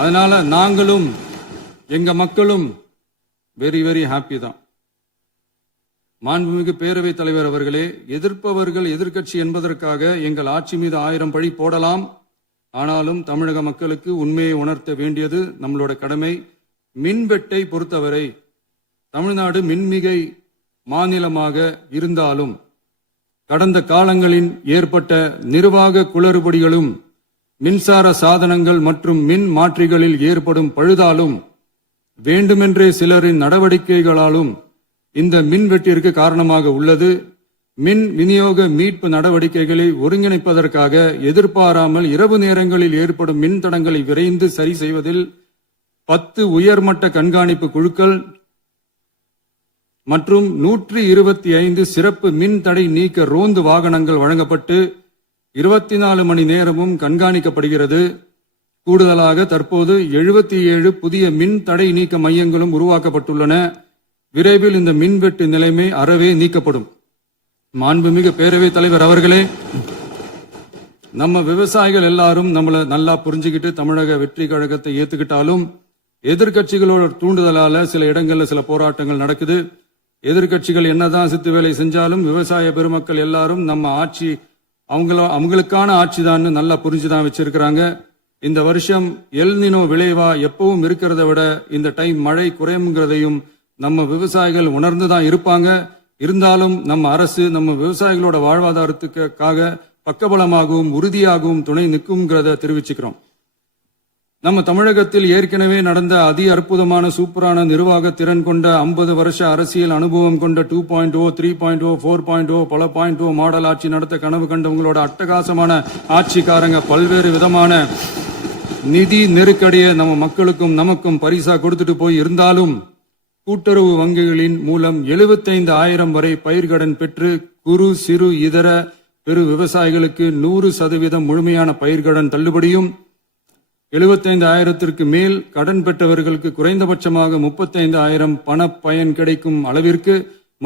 அதனால நாங்களும் எங்க மக்களும் வெரி வெரி ஹாப்பி தான். மாண்புமிகு பேரவைத் தலைவர் அவர்களே, எதிர்ப்பவர்கள் எதிர்க்கட்சி என்பதற்காக எங்கள் ஆட்சி மீது 1000 பழி போடலாம். ஆனாலும் தமிழக மக்களுக்கு உண்மையை உணர்த்த வேண்டியது நம்மளோட கடமை. மின்வெட்டை பொறுத்தவரை தமிழ்நாடு மின்மிகை மாநிலமாக இருந்தாலும் கடந்த காலங்களில் ஏற்பட்ட நிர்வாக குளறுபடிகளும் மின்சார சாதனங்கள் மற்றும் மின் மாற்றிகளில் ஏற்படும் பழுதாலும் வேண்டுமென்றே சிலரின் நடவடிக்கைகளாலும் இந்த மின்வெட்டிற்கு காரணமாக உள்ளது. மின் விநியோக மீட்பு நடவடிக்கைகளை ஒருங்கிணைப்பதற்காக எதிர்பாராமல் இரவு நேரங்களில் ஏற்படும் மின் தடங்களை விரைந்து சரி செய்வதில் 10 உயர்மட்ட கண்காணிப்பு குழுக்கள் மற்றும் 125 சிறப்பு மின் தடை நீக்க ரோந்து வாகனங்கள் வழங்கப்பட்டு 24 மணி நேரமும் கண்காணிக்கப்படுகிறது. கூடுதலாக தற்போது 77 புதிய மின் தடை நீக்க மையங்களும் உருவாக்கப்பட்டுள்ளன. விரைவில் இந்த மின்வெட்டு நிலைமை அறவே நீக்கப்படும். மாண்புமிகு பேரவைத் தலைவர் அவர்களே, நம்ம விவசாயிகள் எல்லாரும் நம்மள நல்லா புரிஞ்சுக்கிட்டு தமிழக வெற்றி கழகத்தை ஏத்துக்கிட்டாலும் எதிர்கட்சிகளோட தூண்டுதலால சில இடங்கள்ல சில போராட்டங்கள் நடக்குது. எதிர்கட்சிகள் என்னதான் சித்து வேலை செஞ்சாலும் விவசாய பெருமக்கள் எல்லாரும் நம்ம ஆட்சி அவங்களுக்கான ஆட்சிதான் நல்லா புரிஞ்சுதான் வச்சிருக்கிறாங்க. இந்த வருஷம் எல் நினோ விளைவா எப்பவும் இருக்கிறத விட இந்த டைம் மழை குறையுங்கிறதையும் நம்ம விவசாயிகள் உணர்ந்துதான் இருப்பாங்க. இருந்தாலும் நம்ம அரசு நம்ம விவசாயிகளோட வாழ்வாதாரத்துக்காக பக்கபலமாகவும் உறுதியாகவும் துணை நிற்கும்ங்கிறத தெரிவிச்சுக்கிறோம். நம்ம தமிழகத்தில் ஏற்கனவே நடந்த அதி அற்புதமான சூப்பரான நிர்வாக திறன் கொண்ட 50 வருஷ அரசியல் அனுபவம் கொண்ட 2.0, 3.0, 4.0 பல 0.0 மாடல் ஆட்சி நடத்த கனவு கண்டவங்களோட அட்டகாசமான ஆட்சிக்காரங்க பல்வேறு விதமான நிதி நெருக்கடியை நம்ம மக்களுக்கும் நமக்கும் பரிசா கொடுத்துட்டு போய் இருந்தாலும் கூட்டுறவு வங்கிகளின் மூலம் 75,000 வரை பயிர்கடன் பெற்று குறு சிறு இதர பெரு விவசாயிகளுக்கு 100% முழுமையான பயிர்கடன் தள்ளுபடியும் 75,000க்கு மேல் கடன் பெற்றவர்களுக்கு குறைந்தபட்சமாக 35,000 பண பயன் கிடைக்கும் அளவிற்கு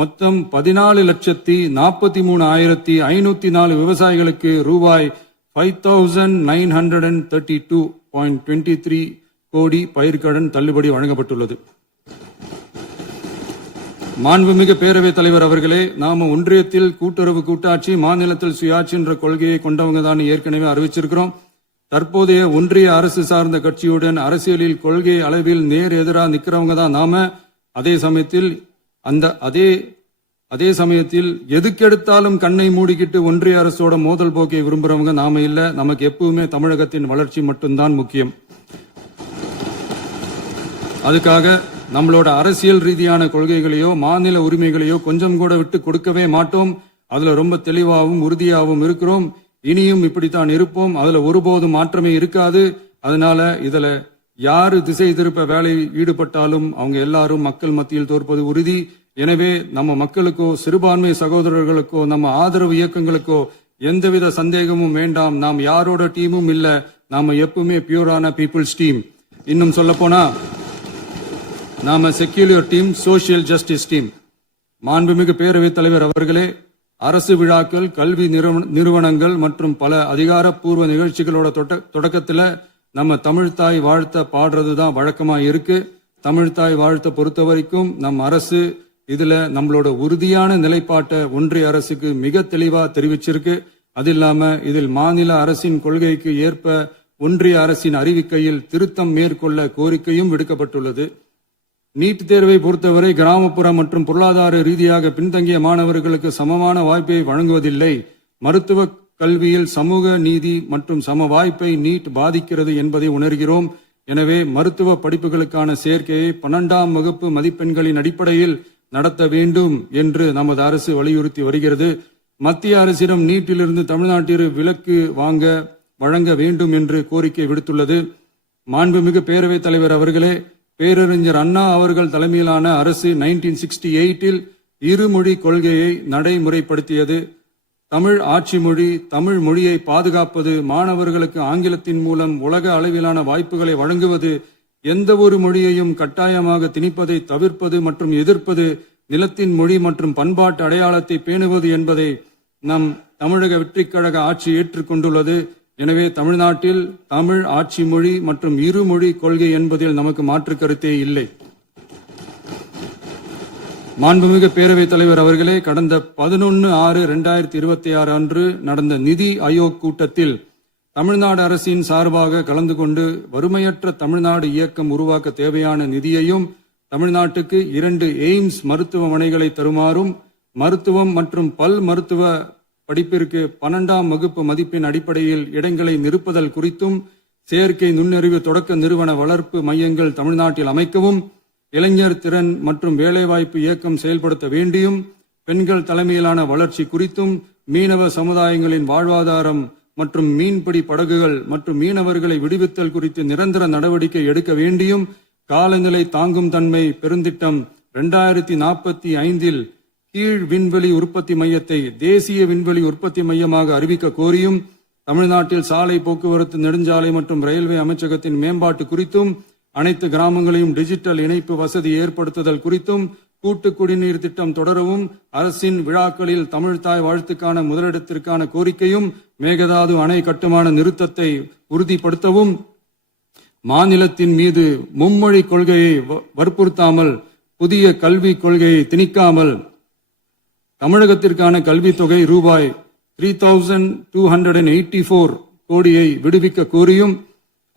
மொத்தம் 14,43,504 விவசாயிகளுக்கு ரூபாய் 5,932.23 கோடி பயிர்கடன் தள்ளுபடி வழங்கப்பட்டுள்ளது. மாண்புமிகு பேரவைத் தலைவர் அவர்களே, நாம ஒன்றியத்தில் கூட்டுறவு கூட்டாட்சி, மாநிலத்தில் சுயாட்சி என்ற கொள்கையை கொண்டவங்க தான் ஏற்கனவே அறிவிச்சிருக்கிறோம். தற்போதைய ஒன்றிய அரசு சார்ந்த கட்சியுடன் அரசியலில் கொள்கை அளவில் நேர் எதிராக நிக்கிறவங்க தான் நாம. அதே சமயத்தில் எதுக்கெடுத்தாலும் கண்ணை மூடிக்கிட்டு ஒன்றிய அரசோட மோதல் போக்கை விரும்புறவங்க நாம இல்ல. நமக்கு எப்பவுமே தமிழகத்தின் வளர்ச்சி மட்டும்தான் முக்கியம். அதுக்காக நம்மளோட அரசியல் ரீதியான கொள்கைகளையோ மாநில உரிமைகளையோ கொஞ்சம் கூட விட்டு கொடுக்கவே மாட்டோம். அதுல ரொம்ப தெளிவாகவும் உறுதியாகவும் இருக்கிறோம். இனியும் இப்படித்தான் இருப்போம். அதுல ஒருபோதும் மாற்றமே இருக்காது. அதனால இதுல யாரு திசை திருப்ப வேலையில் ஈடுபட்டாலும் அவங்க எல்லாரும் மக்கள் மத்தியில் தோற்பது உறுதி. எனவே நம்ம மக்களுக்கோ சிறுபான்மை சகோதரர்களுக்கோ நம்ம ஆதரவு இயக்கங்களுக்கோ எந்தவித சந்தேகமும் வேண்டாம். நாம் யாரோட டீமும் இல்ல. நாம எப்பவுமே பியூரான பீப்புள்ஸ் டீம். இன்னும் சொல்ல போனா நாம secular team, social justice team. மாண்புமிகு பேரவைத் தலைவர் அவர்களே, அரசு விழாக்கள், கல்வி நிறுவனங்கள் மற்றும் பல அதிகாரப்பூர்வ நிகழ்ச்சிகளோட தொடக்கத்துல நம்ம தமிழ்தாய் வாழ்த்த பாடுறதுதான் வழக்கமா இருக்கு. தமிழ்தாய் வாழ்த்த பொறுத்த வரைக்கும் நம் அரசு இதுல நம்மளோட உறுதியான நிலைப்பாட்டை ஒன்றிய அரசுக்கு மிக தெளிவா தெரிவிச்சிருக்கு. அது இல்லாம இதில் மாநில அரசின் கொள்கைக்கு ஏற்ப ஒன்றிய அரசின் அறிவிக்கையில் திருத்தம் மேற்கொள்ள கோரிக்கையும் விடுக்கப்பட்டுள்ளது. நீட் தேர்வை பொறுத்தவரை கிராமப்புற மற்றும் பொருளாதார ரீதியாக பின்தங்கிய மாணவர்களுக்கு சமமான வாய்ப்பை வழங்குவதில்லை. மருத்துவ கல்வியில் சமூக நீதி மற்றும் சம வாய்ப்பை நீட் பாதிக்கிறது என்பதை உணர்கிறோம். எனவே மருத்துவ படிப்புகளுக்கான சேர்க்கையை 12ஆம் வகுப்பு மதிப்பெண்களின் அடிப்படையில் நடத்த வேண்டும் என்று நமது அரசு வலியுறுத்தி வருகிறது. மத்திய அரசிடம் நீட்டிலிருந்து தமிழ்நாட்டிற்கு விலக்கு வழங்க வேண்டும் என்று கோரிக்கை விடுத்துள்ளது. மாண்புமிகு பேரவைத் தலைவர் அவர்களே, பேரறிஞர் அண்ணா அவர்கள் தலைமையிலான அரசு 1968இல் இருமொழி கொள்கையை நடைமுறைப்படுத்தியது. தமிழ் ஆட்சி மொழி, தமிழ் மொழியை பாதுகாப்பது, மாணவர்களுக்கு ஆங்கிலத்தின் மூலம் உலக அளவிலான வாய்ப்புகளை வழங்குவது, எந்த ஒரு மொழியையும் கட்டாயமாக திணிப்பதை தவிர்ப்பது மற்றும் எதிர்ப்பது, நிலத்தின் மொழி மற்றும் பண்பாட்டு அடையாளத்தை பேணுவது என்பதை நம் தமிழக வெற்றிக் கழக ஆட்சி ஏற்றுக்கொண்டுள்ளது. எனவே தமிழ்நாட்டில் தமிழ் ஆட்சி மொழி மற்றும் இருமொழி கொள்கை என்பதில் நமக்கு மாற்று கருத்தே இல்லை. மாண்புமிகு பேரவைத் தலைவர் அவர்களே, கடந்த 11/6/2026 அன்று நடந்த நிதி ஆயோக் கூட்டத்தில் தமிழ்நாடு அரசின் சார்பாக கலந்து கொண்டு வறுமையற்ற தமிழ்நாடு இயக்கம் உருவாக்க தேவையான நிதியையும் தமிழ்நாட்டுக்கு 2 எய்ம்ஸ் மருத்துவமனைகளை தருமாறும், மருத்துவம் மற்றும் பல் மருத்துவ படிப்பிற்கு 12ஆம் வகுப்பு மதிப்பெண் அடிப்படையில் இடங்களை நிரப்புதல் குறித்தும், செயற்கை நுண்ணறிவு தொடக்க நிறுவன வளர்ப்பு மையங்கள் தமிழ்நாட்டில் அமைக்கவும், இளைஞர் திறன் மற்றும் வேலைவாய்ப்பு இயக்கம் செயல்படுத்த வேண்டியும், பெண்கள் தலைமையிலான வளர்ச்சி குறித்தும், மீனவ சமுதாயங்களின் வாழ்வாதாரம் மற்றும் மீன்பிடி படகுகள் மற்றும் மீனவர்களை விடுவித்தல் குறித்து நிரந்தர நடவடிக்கை எடுக்க வேண்டியும், காலநிலை தாங்கும் தன்மை பெருந்திட்டம் 2045 கீழ் விண்வெளி உற்பத்தி மையத்தை தேசிய விண்வெளி உற்பத்தி மையமாக அறிவிக்க கோரியும், தமிழ்நாட்டில் சாலை போக்குவரத்து நெடுஞ்சாலை மற்றும் ரயில்வே அமைச்சகத்தின் மேம்பாட்டு குறித்தும், அனைத்து கிராமங்களையும் டிஜிட்டல் இணைப்பு வசதி ஏற்படுத்துதல் குறித்தும், கூட்டு குடிநீர் திட்டம் தொடரவும், அரசின் விழாக்களில் தமிழ்தாய் வாழ்த்துக்கான முதலிடத்திற்கான கோரிக்கையும், மேகதாது அணை கட்டுமான நிறுத்தத்தை உறுதிப்படுத்தவும், மாநிலத்தின் மீது மும்மொழி கொள்கையை வற்புறுத்தாமல் புதிய கல்விக் கொள்கையை திணிக்காமல் தமிழகத்திற்கான கல்வித் தொகை ரூபாய் 3284 கோடியை விடுவிக்க கோரியும்,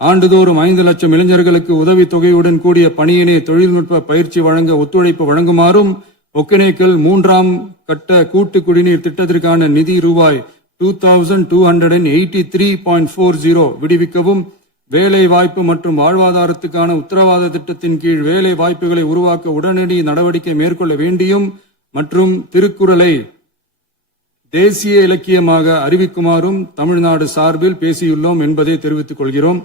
ஆண்டுதோறும் 5 லட்சம் இளைஞர்களுக்கு உதவித் தொகையுடன் கூடிய பணியினை தொழில்நுட்ப பயிற்சி வழங்க ஒத்துழைப்பு வழங்குமாறும், ஒகேனக்கல் 3ஆம் கட்ட கூட்டு குடிநீர் திட்டத்திற்கான நிதி ரூபாய் 2283.40 விடுவிக்கவும், வேலை வாய்ப்பு மற்றும் வாழ்வாதாரத்துக்கான உத்தரவாத திட்டத்தின் கீழ் வேலை வாய்ப்புகளை உருவாக்க உடனடி நடவடிக்கை மேற்கொள்ள வேண்டியும் மற்றும் திருக்குறளை தேசிய இலக்கியமாக அறிவிக்குமாறும் தமிழ்நாடு சார்பில் பேசியுள்ளோம் என்பதை தெரிவித்துக் கொள்கிறோம்.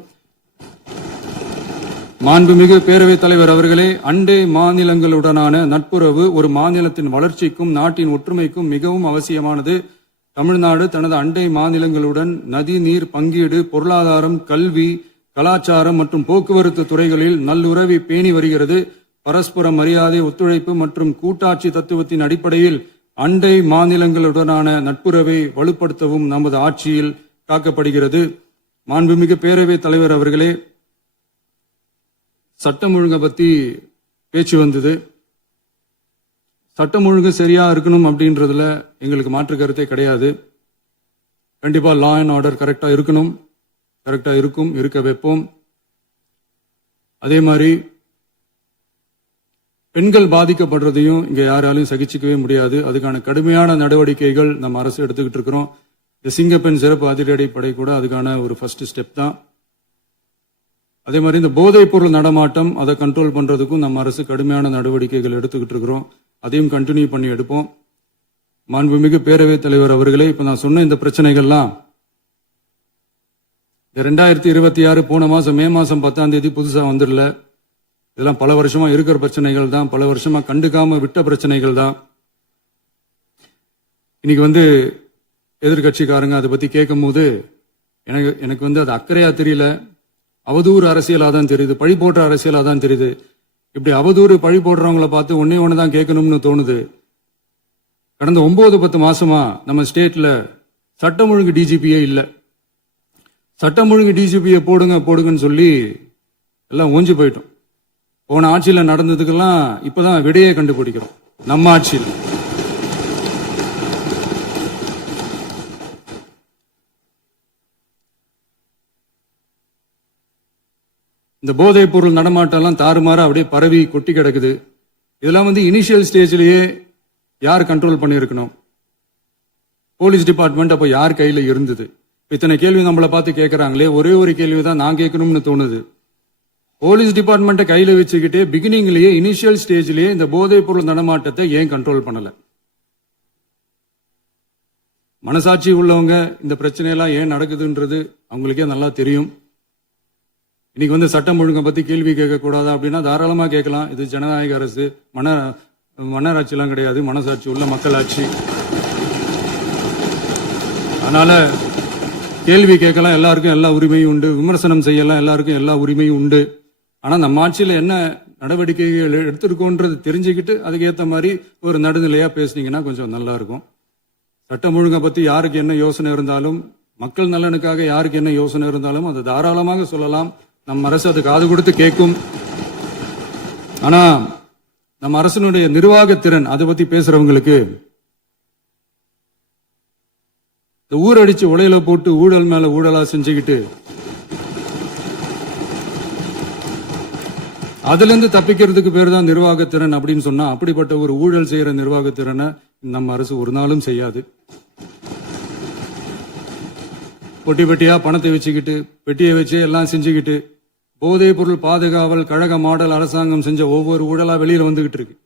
மாண்புமிகு பேரவைத் தலைவர் அவர்களே, அண்டை மாநிலங்களுடனான நட்புறவு ஒரு மாநிலத்தின் வளர்ச்சிக்கும் நாட்டின் ஒற்றுமைக்கும் மிகவும் அவசியமானது. தமிழ்நாடு தனது அண்டை மாநிலங்களுடன் நதி நீர் பங்கீடு, பொருளாதாரம், கல்வி, கலாச்சாரம் மற்றும் போக்குவரத்து துறைகளில் நல்லுறவை பேணி வருகிறது. பரஸ்பர மரியாதை, ஒத்துழைப்பு மற்றும் கூட்டாட்சி தத்துவத்தின் அடிப்படையில் அண்டை மாநிலங்களுடனான நட்புறவை வலுப்படுத்தவும் நமது ஆட்சியில் காக்கப்படுகிறது. மாண்புமிகு பேரவைத் தலைவர் அவர்களே, சட்டம் ஒழுங்கை பத்தி பேச்சு வந்தது. சட்டம் ஒழுங்கு சரியா இருக்கணும் அப்படின்றதுல எங்களுக்கு மாற்று கருத்தே கிடையாது. கண்டிப்பா லா அண்ட் ஆர்டர் கரெக்டா இருக்கணும், கரெக்டா இருக்கும், இருக்க வைப்போம். அதே மாதிரி பெண்கள் பாதிக்கப்படுறதையும் இங்க யாராலையும் சகிச்சுக்கவே முடியாது. அதுக்கான கடுமையான நடவடிக்கைகள் நம்ம அரசு எடுத்துக்கிட்டு இருக்கிறோம். இந்த சிங்கப்பெண் சிறப்பு அதிரடி படை கூட அதுக்கான ஒரு ஃபர்ஸ்ட் ஸ்டெப் தான். அதே மாதிரி இந்த போதைப் பொருள் நடமாட்டம் அதை கண்ட்ரோல் பண்றதுக்கும் நம்ம அரசு கடுமையான நடவடிக்கைகள் எடுத்துக்கிட்டு இருக்கிறோம். அதையும் கண்டினியூ பண்ணி எடுப்போம். மாண்புமிகு பேரவைத் தலைவர் அவர்களே, இப்ப நான் சொன்ன இந்த பிரச்சனைகள்லாம் 2026 போன மாசம் மே மாசம் 10ஆம் தேதி புதுசா வந்துடல. இதெல்லாம் பல வருஷமா இருக்கிற பிரச்சனைகள் தான், பல வருஷமா கண்டுக்காம விட்ட பிரச்சனைகள் தான். இன்னைக்கு எதிர்கட்சிக்காரங்க அதை பத்தி கேட்கும் போது எனக்கு அது அக்கறையா தெரியல, அவதூறு அரசியலா தான் தெரியுது, பழி போடுற அரசியலா தான் தெரியுது. இப்படி அவதூறு பழி போடுறவங்களை பார்த்து ஒன்னே ஒண்ணுதான் கேட்கணும்னு தோணுது. கடந்த 9-10 மாசமா நம்ம ஸ்டேட்ல சட்டம் ஒழுங்கு டிஜிபியே இல்ல. சட்டம் ஒழுங்கு டிஜிபியை போடுங்கன்னு சொல்லி எல்லாம் ஓஞ்சி போயிட்டோம். போன ஆட்சியில நடந்ததுக்கெல்லாம் இப்பதான் விடையே கண்டுபிடிக்கிறோம் நம்ம ஆட்சியில். இந்த போதைப் பொருள் நடமாட்டம் தாறுமாற அப்படியே பரவி கொட்டி கிடக்குது. இதெல்லாம் இனிஷியல் ஸ்டேஜ்லயே யார் கண்ட்ரோல் பண்ணிருக்கணும்? போலீஸ் டிபார்ட்மெண்ட் அப்ப யார் கையில இருந்தது? இத்தனை கேள்வி நம்மளை பார்த்து கேட்கறாங்களே, ஒரே ஒரு கேள்விதான் நான் கேட்கணும்னு தோணுது. போலீஸ் டிபார்ட்மெண்ட்டை கையில வச்சுக்கிட்டே பிகினிங்லயே இனிஷியல் ஸ்டேஜ்லயே இந்த போதைப் பொருள் நடமாட்டத்தை ஏன் கண்ட்ரோல் பண்ணல? மனசாட்சி உள்ளவங்க இந்த பிரச்சனையெல்லாம் ஏன் நடக்குதுன்றது அவங்களுக்கே நல்லா தெரியும். இன்னைக்கு சட்டம் ஒழுங்கை பத்தி கேள்வி கேட்க கூடாதா அப்படின்னா தாராளமா கேட்கலாம். இது ஜனநாயக அரசு, மன்னராட்சி எல்லாம் கிடையாது, மனசாட்சி உள்ள மக்களாட்சி. அதனால கேள்வி கேட்கலாம், எல்லாருக்கும் எல்லா உரிமையும் உண்டு. விமர்சனம் செய்யலாம், எல்லாருக்கும் எல்லா உரிமையும் உண்டு. ஆனா நம்ம ஆட்சியில என்ன நடவடிக்கைகள் எடுத்திருக்கோன்றது தெரிஞ்சுக்கிட்டு அதுக்கேற்ற மாதிரி ஒரு நடுநிலையா பேசுனீங்கன்னா கொஞ்சம் நல்லா இருக்கும். சட்டம் ஒழுங்கை பத்தி யாருக்கு என்ன யோசனை இருந்தாலும், மக்கள் நலனுக்காக யாருக்கு என்ன யோசனை இருந்தாலும் அதை தாராளமாக சொல்லலாம். நம்ம அரசு அது காது கொடுத்து கேட்கும். ஆனா நம்ம அரசினுடைய நிர்வாக திறன் அதை பத்தி பேசுறவங்களுக்கு இந்த ஊரடிச்சு உலையில போட்டு ஊழல் மேல ஊழலா செஞ்சுக்கிட்டு அதுல இருந்து தப்பிக்கிறதுக்கு பேர் தான் நிர்வாகத்திறன் அப்படின்னு சொன்னா, அப்படிப்பட்ட ஒரு ஊழல் செய்யற நிர்வாகத்திறனை நம்ம அரசு ஒரு நாளும் செய்யாது. பொட்டி பெட்டியா பணத்தை வச்சுக்கிட்டு, பெட்டியை வச்சு எல்லாம் செஞ்சுக்கிட்டு, போதைப் பொருள் பாதுகாவல் கழக மாடல் அரசாங்கம் செஞ்ச ஒவ்வொரு ஊழலா வெளியில வந்துகிட்டு இருக்கு.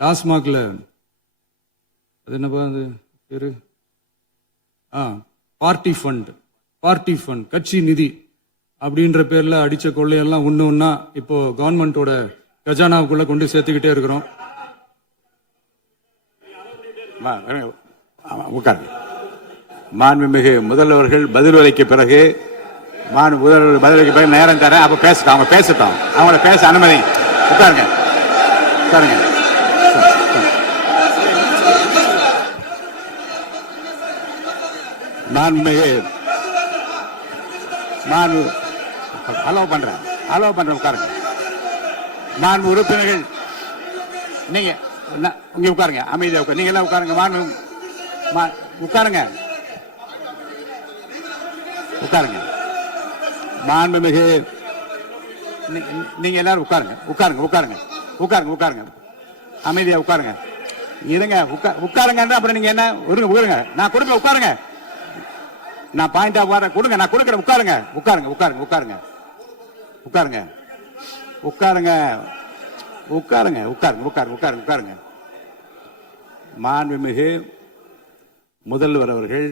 டாஸ்மாக்ல அது என்னப்பா அது பேரு, பார்ட்டி ஃபண்ட் கட்சி நிதி அப்படின்ற பேர்ல அடிச்ச கொள்ளையெல்லாம் ஒண்ணு ஒன்னா இப்போ கவர்மெண்டோட கஜானாவுக்குள்ள கொண்டு சேர்த்துக்கிட்டே இருக்கிறோம். மாண்புமிகு முதல்வர்கள் பதில் உரைக்க பிறகு முதல்வர் பதிலுக்கு பிறகு நேரம் தரேன். அப்ப பேசட்டும், அவங்க பேசட்டும், அவங்கள பேச அனுமதி. உட்காருங்க உட்காருங்க. மாண்புமிகு அலோவ் பண்றேன் உட்காருங்க. மாண்பு உறுப்பினர்கள் நீங்க இங்க உட்காருங்க, அமைதியா உட்காரு. நீங்க எல்லாம் உட்காருங்க. உட்காருங்க. மாண்புமிகு நீங்க எல்லாரும் உட்காருங்க. அமைதியா உட்காருங்க. இருங்க, உட்காருங்க. அப்புறம் நீங்க என்ன உட்காருங்க, நான் கொடுப்பேன். உட்காருங்க, நான் பாயிண்ட் ஆஃப் வர கொடுங்க, நான் கொடுக்குறேன். உட்காருங்க. மாண்புமிகு முதல்வர் அவர்கள்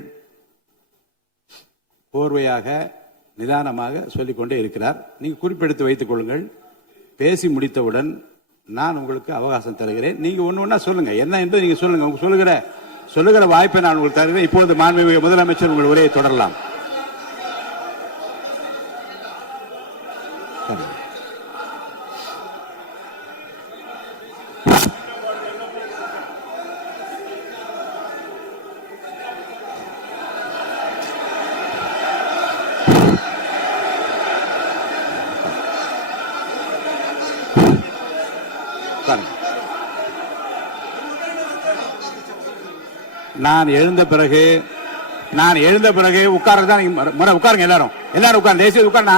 கோர்வையாக நிதானமாக சொல்லிக்கொண்டே இருக்கிறார். நீங்க குறிப்பெடுத்து வைத்துக் கொள்ளுங்கள். பேசி முடித்தவுடன் நான் உங்களுக்கு அவகாசம் தருகிறேன். நீங்க ஒண்ணு சொல்லுங்க, என்ன என்று நீங்க சொல்லுங்க. சொல்லுகிற வாய்ப்பை நான் உங்களுக்கு தருகிறேன். இப்போது மாண்புமிகு முதலமைச்சர் உங்கள் உரையை தொடரலாம். நான் எழுந்த பிறகு உட்கார்றதுதான் முறை. உட்காருங்க, எல்லாரும் உட்கார்ந்து தேசிய உட்கார்.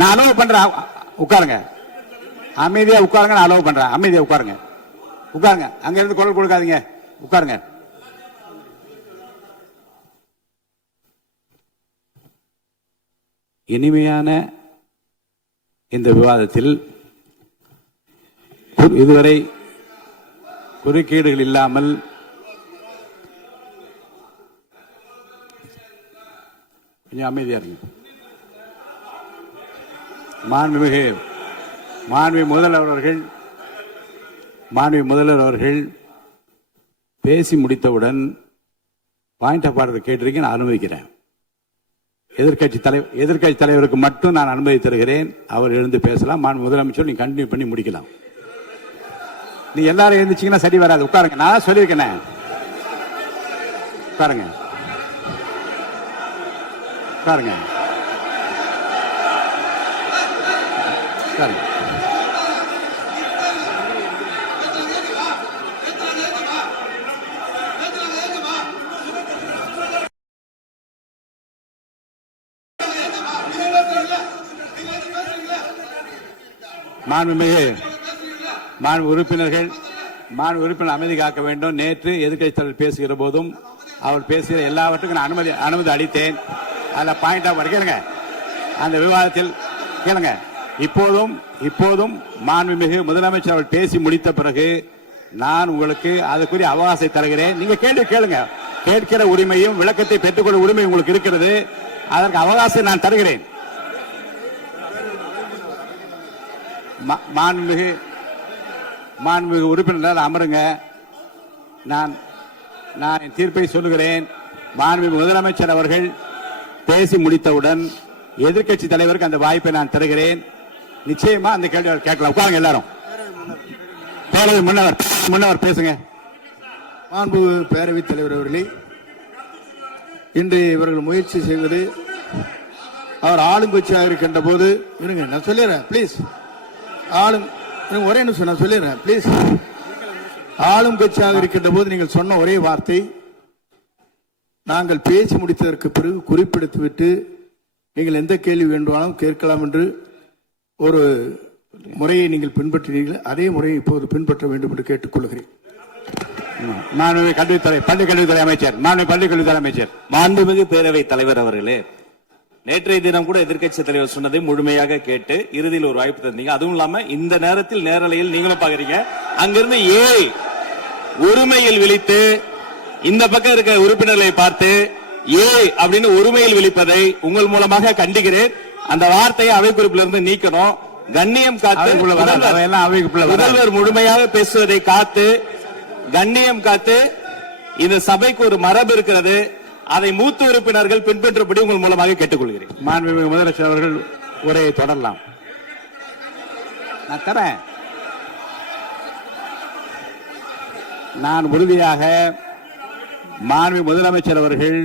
நான் அலோவ் பண்றேன். உட்காருங்க, அமைதியா உட்காருங்க. நான் அலோவ் பண்றேன், அமைதியா உட்காருங்க. அங்க இருந்து குரல் கொடுக்காதீங்க, உட்காருங்க. இனிமையான இந்த விவாதத்தில் இதுவரை குறுக்கீடுகள் இல்லாமல் கொஞ்சம் அமைதியா இருங்க. மாண்புமிகு முதல்வர் அவர்கள் பேசி முடித்தவுடன் பாயிண்ட் ஆஃப் ஆர்டர் கேட்டிருக்கீங்க, நான் அனுமதிக்கிறேன். எதிர்கட்சி தலைவருக்கு மட்டும் நான் அனுமதி தருகிறேன். அவர் எழுந்து பேசலாம். மாண்பு முதலமைச்சர் நீங்க கண்டினியூ பண்ணி முடிக்கலாம். நீ எல்லாரும் எழுந்துச்சீங்கன்னா சரி வராது. உட்காருங்க, நான் சொல்லியிருக்கேன். உட்காருங்க. மாண்பு உறுப்பினர்கள் அமைதி காக்க வேண்டும். நேற்று எதிர்க்கட்சி தலைவர் பேசுகிற போதும் அவர் பேசுகிற எல்லாவற்றுக்கும் நான் அனுமதி அளித்தேன். அதில் பாயிண்ட் ஆஃப் கேளுங்க, அந்த விவாதத்தில் கேளுங்க. இப்போதும் மாண்புமிகு முதலமைச்சர் அவர்கள் பேசி முடித்த பிறகு நான் உங்களுக்கு அதுக்குரிய அவகாசத்தை தருகிறேன். நீங்க கேள்வி கேளுங்க. கேட்கிற உரிமையும் விளக்கத்தை பெற்றுக்கொள்ள உரிமை உங்களுக்கு இருக்கிறது. அதற்கு அவகாசம் நான் தருகிறேன். மாண்புமிகு உறுப்பினர் அமருங்க. நான் என் தீர்ப்பை சொல்லுகிறேன். மாண்புமிகு முதலமைச்சர் அவர்கள் பேசி முடித்தவுடன் எதிர்க்கட்சி தலைவருக்கு அந்த வாய்ப்பை நான் தருகிறேன். நிச்சயமா அந்த கேள்வி கேட்கலாம். உட்காருங்க எல்லாரும். முன்னவர் பேசுங்க. மாண்பு பேரவைத் தலைவர் அவர்களே, இன்று இவர்கள் முயற்சி செய்வது, அவர் ஆளுங்கட்சியாக இருக்கின்ற போது, இருங்க நான் சொல்லிடுறேன் பிளீஸ். ஒரே நிமிஷம் நான் சொல்லிடுறேன் பிளீஸ். ஆளும் கட்சியாக இருக்கின்ற போது நீங்கள் சொன்ன ஒரே வார்த்தை, நாங்கள் பேசி முடித்ததற்கு பிறகு குறிப்பிடுத்துவிட்டு நீங்கள் எந்த கேள்வி வேண்டுமானாலும் கேட்கலாம் என்று ஒரு முறையை நீங்கள் பின்பற்றினீர்கள் அதே முறையை இப்போது பின்பற்ற வேண்டும் என்று கேட்டுக்கொள்கிறேன். மாண்புமிகு பள்ளிக்கல்வித்துறை அமைச்சர், மாண்புமிகு பள்ளிக்கல்வித்துறை அமைச்சர். மாண்புமிகு பேரவைத் தலைவர் அவர்களே, நேற்றைய தினம் கூட எதிர்க்கட்சி தலைவர் சொன்னதை முழுமையாக கேட்டு இறுதியில் ஒரு வாய்ப்பு தந்தீங்க. அதுவும் இல்லாம இந்த நேரத்தில் நேரலையில் நீங்களும் பாக்குறீங்க. அங்கிருந்து ஒருமையில் விழித்து இந்த பக்கம் இருக்க உறுப்பினர்களை பார்த்து அப்படின்னு ஒருமையில் விழிப்பதை உங்கள் மூலமாக கண்டிக்கிறேன். அந்த வார்த்தையை அவை குறிப்பிலிருந்து நீக்கணும். கண்ணியம் காத்து முதல்வர் முழுமையாக பேசுவதை காத்து கண்ணியம் காத்து இந்த சபைக்கு ஒரு மரபு இருக்கிறது. அதை மூத்த உறுப்பினர்கள் பின்பற்றபடி உங்கள் மூலமாக கேட்டுக்கொள்கிறேன். மாண்புமிகு முதலமைச்சர் அவர்கள் உரையை தொடரலாம். நான் தரேன். நான் உறுதியாக மாண்புமிகு முதலமைச்சர் அவர்கள்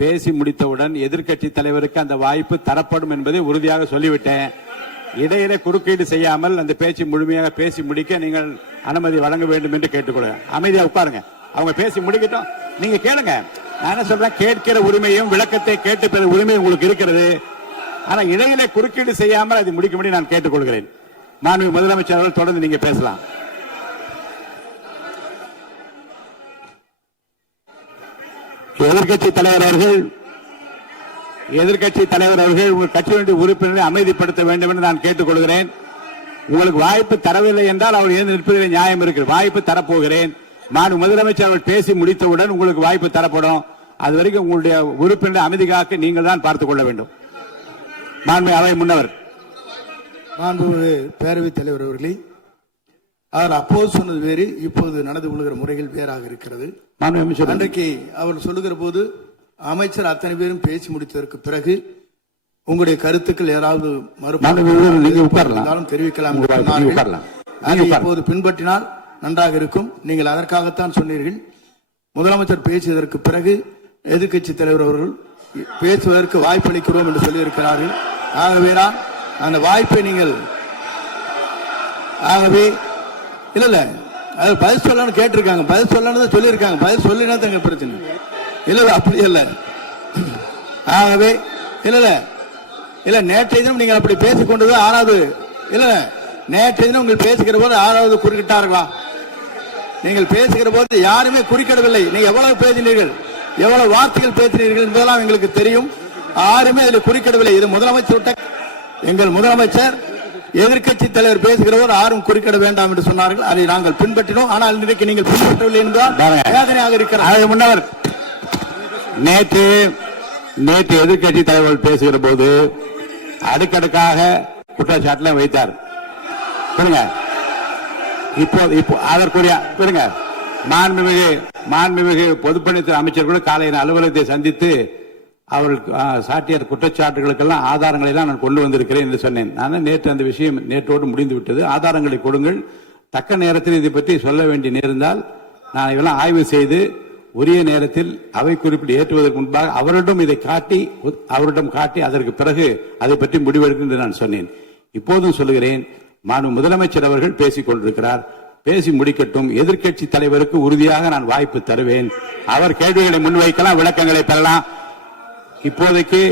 பேசி முடித்தவுடன் எதிர்க்கட்சி தலைவருக்கு அந்த வாய்ப்பு தரப்படும் என்பதை உறுதியாக சொல்லிவிட்டேன். இடையிலே குறுக்கீடு செய்யாமல் அந்த பேச்சு முழுமையாக பேசி முடிக்க நீங்கள் அனுமதி வழங்க வேண்டும் என்று கேட்டுக்கொள்ளுங்க. அமைதியா உட்காருங்க. அவங்க பேசி முடிக்கட்டும், நீங்க கேளுங்க. நான் என்ன சொல்றேன், கேட்கிற உரிமையும் விளக்கத்தை கேட்டு பெற உரிமையும் உங்களுக்கு இருக்கிறது. ஆனா இடையிலே குறுக்கீடு செய்யாமல் அதை முடிக்கும்படி நான் கேட்டுக்கொள்கிறேன். மாண்புமிகு முதலமைச்சர் அவர்கள் தொடர்ந்து நீங்க பேசலாம். எதிர்க்கட்சி தலைவர் அவர்கள் உங்கள் கட்சியினுடைய உறுப்பினரை அமைதிப்படுத்த வேண்டும் என்று நான் கேட்டுக்கொள்கிறேன். உங்களுக்கு வாய்ப்பு தரவில்லை என்றால் அவர் ஏன் நிற்பதில் நியாயம் இருக்கு. வாய்ப்பு தரப்போகிறேன். மாண்புமிகு முதலமைச்சர் அவர்கள் பேசி முடித்தவுடன் உங்களுக்கு வாய்ப்பு தரப்படும். அது வரைக்கும் உங்களுடைய உறுப்பினரை அமைதி காக்க நீங்கள் தான் பார்த்துக் கொள்ள வேண்டும். மாண்புமிகு அவை முன்னவர். மாண்புமிகு பேரவைத் தலைவர் அவர்களே, அவர் அப்போது சொன்னது வேறு, இப்போது நடந்து கொள்கிற முறைகள் வேறாக இருக்கிறது. அன்றைக்கு அவர் சொல்லுகிற போது அமைச்சர் அத்தனை பேரும் பேசி முடித்ததற்கு பிறகு உங்களுடைய கருத்துக்கள் ஏதாவது மறுபடியும் தெரிவிக்கலாம். இப்போது பின்பற்றினால் நன்றாக இருக்கும். நீங்கள் அதற்காகத்தான் சொன்னீர்கள். முதலமைச்சர் பேசியதற்கு பிறகு எதிர்க்கட்சி தலைவர் அவர்கள் பேசுவதற்கு வாய்ப்பளிக்கிறோம் என்று சொல்லியிருக்கிறார்கள். ஆகவே அந்த வாய்ப்பை நீங்கள் இல்ல அது பதில் சொல்லணும்னு கேட்டிருக்காங்க. பதில் சொல்லணும் சொல்லியிருக்காங்க. பதில் சொல்லினா தங்க பிரச்சனை இல்ல. அப்படி இல்ல. ஆகவே இல்ல நேற்றைய தினம் நீங்கள் அப்படி பேசிக் கொண்டது ஆறாவது இல்ல. நேற்றைய தினம் உங்கள் பேசுகிற போது ஆறாவது குறுக்கிட்டார்களா? நீங்கள் பேசுகிற போது யாருமே குறுக்கிடவில்லை. நீங்க எவ்வளவு பேசினீர்கள், எவ்வளவு வார்த்தைகள் பேசினீர்கள் என்பதெல்லாம் எங்களுக்கு தெரியும். யாருமே அதில் குறுக்கிடவில்லை. இது முதலமைச்சர், எங்கள் முதலமைச்சர் எதிர்க்கட்சி தலைவர் பேசுகிறவர் யாரும் குறுக்கிட வேண்டாம் என்று சொன்னார்கள். அதை நாங்கள் பின்பற்றினோம். ஆனால் இன்றைக்கு நீங்கள் பின்பற்றவில்லை என்றால் வேதனையாக இருக்கிறார். முன்னவர் நேற்று எதிர்க்கட்சி தலைவர் பேசுகிற போது அடுக்கடுக்காக குற்றச்சாட்டுல வைத்தார். இப்போ அதற்குரிய மாண்புமிகு பொதுப்பணித்துறை அமைச்சர்கள் காலையில் அலுவலகத்தை சந்தித்து அவர்கள் சாட்டிய குற்றச்சாட்டுகளுக்கெல்லாம் ஆதாரங்களை எல்லாம் நான் கொண்டு வந்திருக்கிறேன் என்று சொன்னேன். நான் நேற்று அந்த விஷயம் நேற்றோடு முடிந்து விட்டது. ஆதாரங்களை கொடுங்கள். தக்க நேரத்தில் இதை பற்றி சொல்ல வேண்டிய நேர்ந்தால் நான் இதெல்லாம் ஆய்வு செய்து உரிய நேரத்தில் அவை குறிப்பிட்டு ஏற்றுவதற்கு முன்பாக அவரிடம் காட்டி அதற்கு பிறகு அதை பற்றி முடிவெடுக்கும் என்று நான் சொன்னேன். இப்போதும் சொல்லுகிறேன், மாண்பு முதலமைச்சர் அவர்கள் பேசிக் கொண்டிருக்கிறார். பேசி முடிக்கட்டும். எதிர்க்கட்சி தலைவருக்கு உறுதியாக நான் வாய்ப்பு தருவேன். அவர் கேள்விகளை முன்வைக்கலாம், விளக்கங்களை பெறலாம். இப்போதைக்கு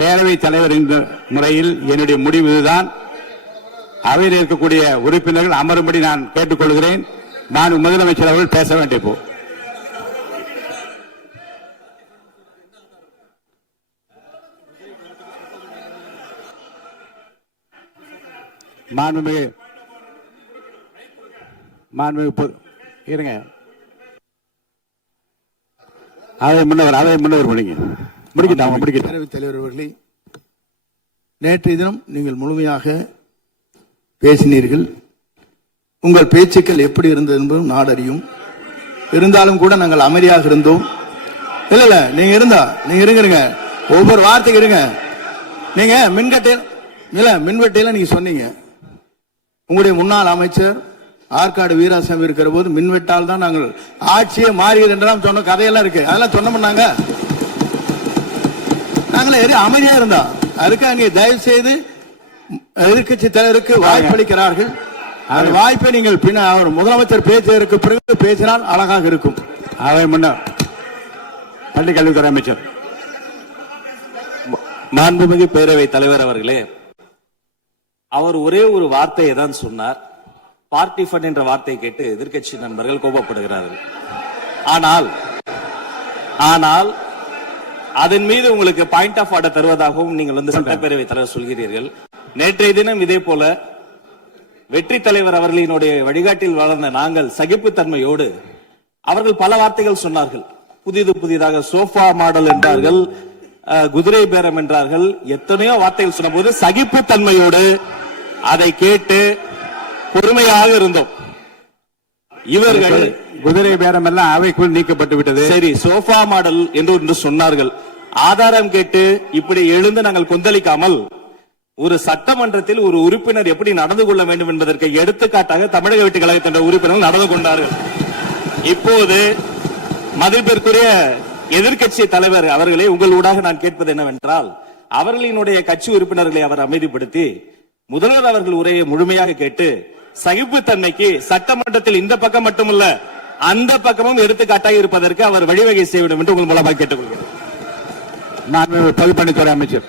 பேரவைத் தலைவர் என்ற முறையில் என்னுடைய முடிவு இதுதான். அவையில் இருக்கக்கூடிய உறுப்பினர்கள் அமரும்படி நான் கேட்டுக்கொள்கிறேன். நான் முதலமைச்சர் அவர்கள் பேச வேண்டிய போ மாண்புமிகு இருங்க. அவை முன்னவர் பேரவைத் தலைவர் அவர்களே, நேற்றைய தினம் நீங்கள் முழுமையாக பேசினீர்கள். உங்கள் பேச்சுக்கள் எப்படி இருந்தது என்பதும் நாடு அறியும். இருந்தாலும் கூட நாங்கள் அமைதியாக இருந்தோம். இல்ல நீங்க இருங்க. ஒவ்வொரு வார்த்தைக்கு இருங்க. நீங்க மின்வெட்டையில நீங்க சொன்னீங்க. உங்களுடைய முன்னாள் அமைச்சர் ஆற்காடு வீராசாமி இருக்கிற போது மின்வெட்டால் தான் நாங்கள் ஆட்சியை மாறியது என்றெல்லாம் சொன்ன கதையெல்லாம் இருக்கு. அதெல்லாம் சொன்னோம்னாங்க. நாங்களே அமைதியா இருந்தோம். அதுக்காக நீங்க தயவு செய்து எதிர்க்கட்சி தலைவருக்கு வாய்ப்பளிக்கிறார்கள். அந்த வாய்ப்பை நீங்கள் அவர் முதலமைச்சர் பேசுவதற்கு பிறகு பேசினால் அழகாக இருக்கும். அவை முன்னர் பள்ளிக்கல்வித்துறை அமைச்சர். மாண்புமிகு பேரவைத் தலைவர் அவர்களே, அவர் ஒரே ஒரு வார்த்தையை தான் சொன்னார். பார்ட்டி ஃபண்ட் என்ற வார்த்தையை கேட்டு எதிர்க்கட்சி நண்பர்கள் கோபப்படுகிறார்கள். ஆனால் அதன் மீது உங்களுக்கு பாயிண்ட் ஆஃப் ஆர்டர் தருவதாகவும் நீங்கள் வந்து சட்டப்பேரவை தலைவர் சொல்கிறீர்கள். நேற்றைய தினம் இதே போல வெற்றி தலைவர் அவர்களினுடைய வழிகாட்டில் வளர்ந்த நாங்கள் சகிப்புத்தன்மையோடு அவர்கள் பல வார்த்தைகள் சொன்னார்கள். புதிதாக சோஃபா மாடல் என்றார்கள், குதிரை பேரம் என்றார்கள், எத்தனையோ வார்த்தைகள் சொன்ன போது சகிப்புத்தன்மையோடு அதை கேட்டு பொறுமையாக இருந்தோம். இவர்கள் குதிரை பேரம் எல்லாம் அவைக்குள் நீக்கப்பட்டு விட்டது. சரி, சோஃபா மாடல் என்று சொன்னார்கள். ஆதாரம் கேட்டு இப்படி எழுந்து நாங்கள் கொந்தளிக்காமல் ஒரு சட்டமன்றத்தில் ஒரு உறுப்பினர் எப்படி நடந்து கொள்ள வேண்டும் என்பதற்கு எடுத்துக்காட்டாக தமிழக வெற்றி கழகத்தின் உறுப்பினர்கள் நடந்து கொண்டார்கள். இப்போது மதிப்பிற்குரிய எதிர்க்கட்சி தலைவர் அவர்களே, உங்கள் ஊடாக நான் கேட்பது என்னவென்றால், அவர்களினுடைய கட்சி உறுப்பினர்களை அவர் அமைதிப்படுத்தி முதல்வர் அவர்கள் உரையை முழுமையாக கேட்டு சகிப்புத்தன்மைக்கு சட்டமன்றத்தில் இந்த பக்கம் மட்டுமல்ல அந்த பக்கமும் எடுத்துக்காட்டாக இருப்பதற்கு அவர் வழிவகை செய்ய வேண்டும் என்று உங்கள் மூலமாக கேட்டுக்கொள்கிறேன். நான் பொதுப்பணித்துறை அமைச்சர்.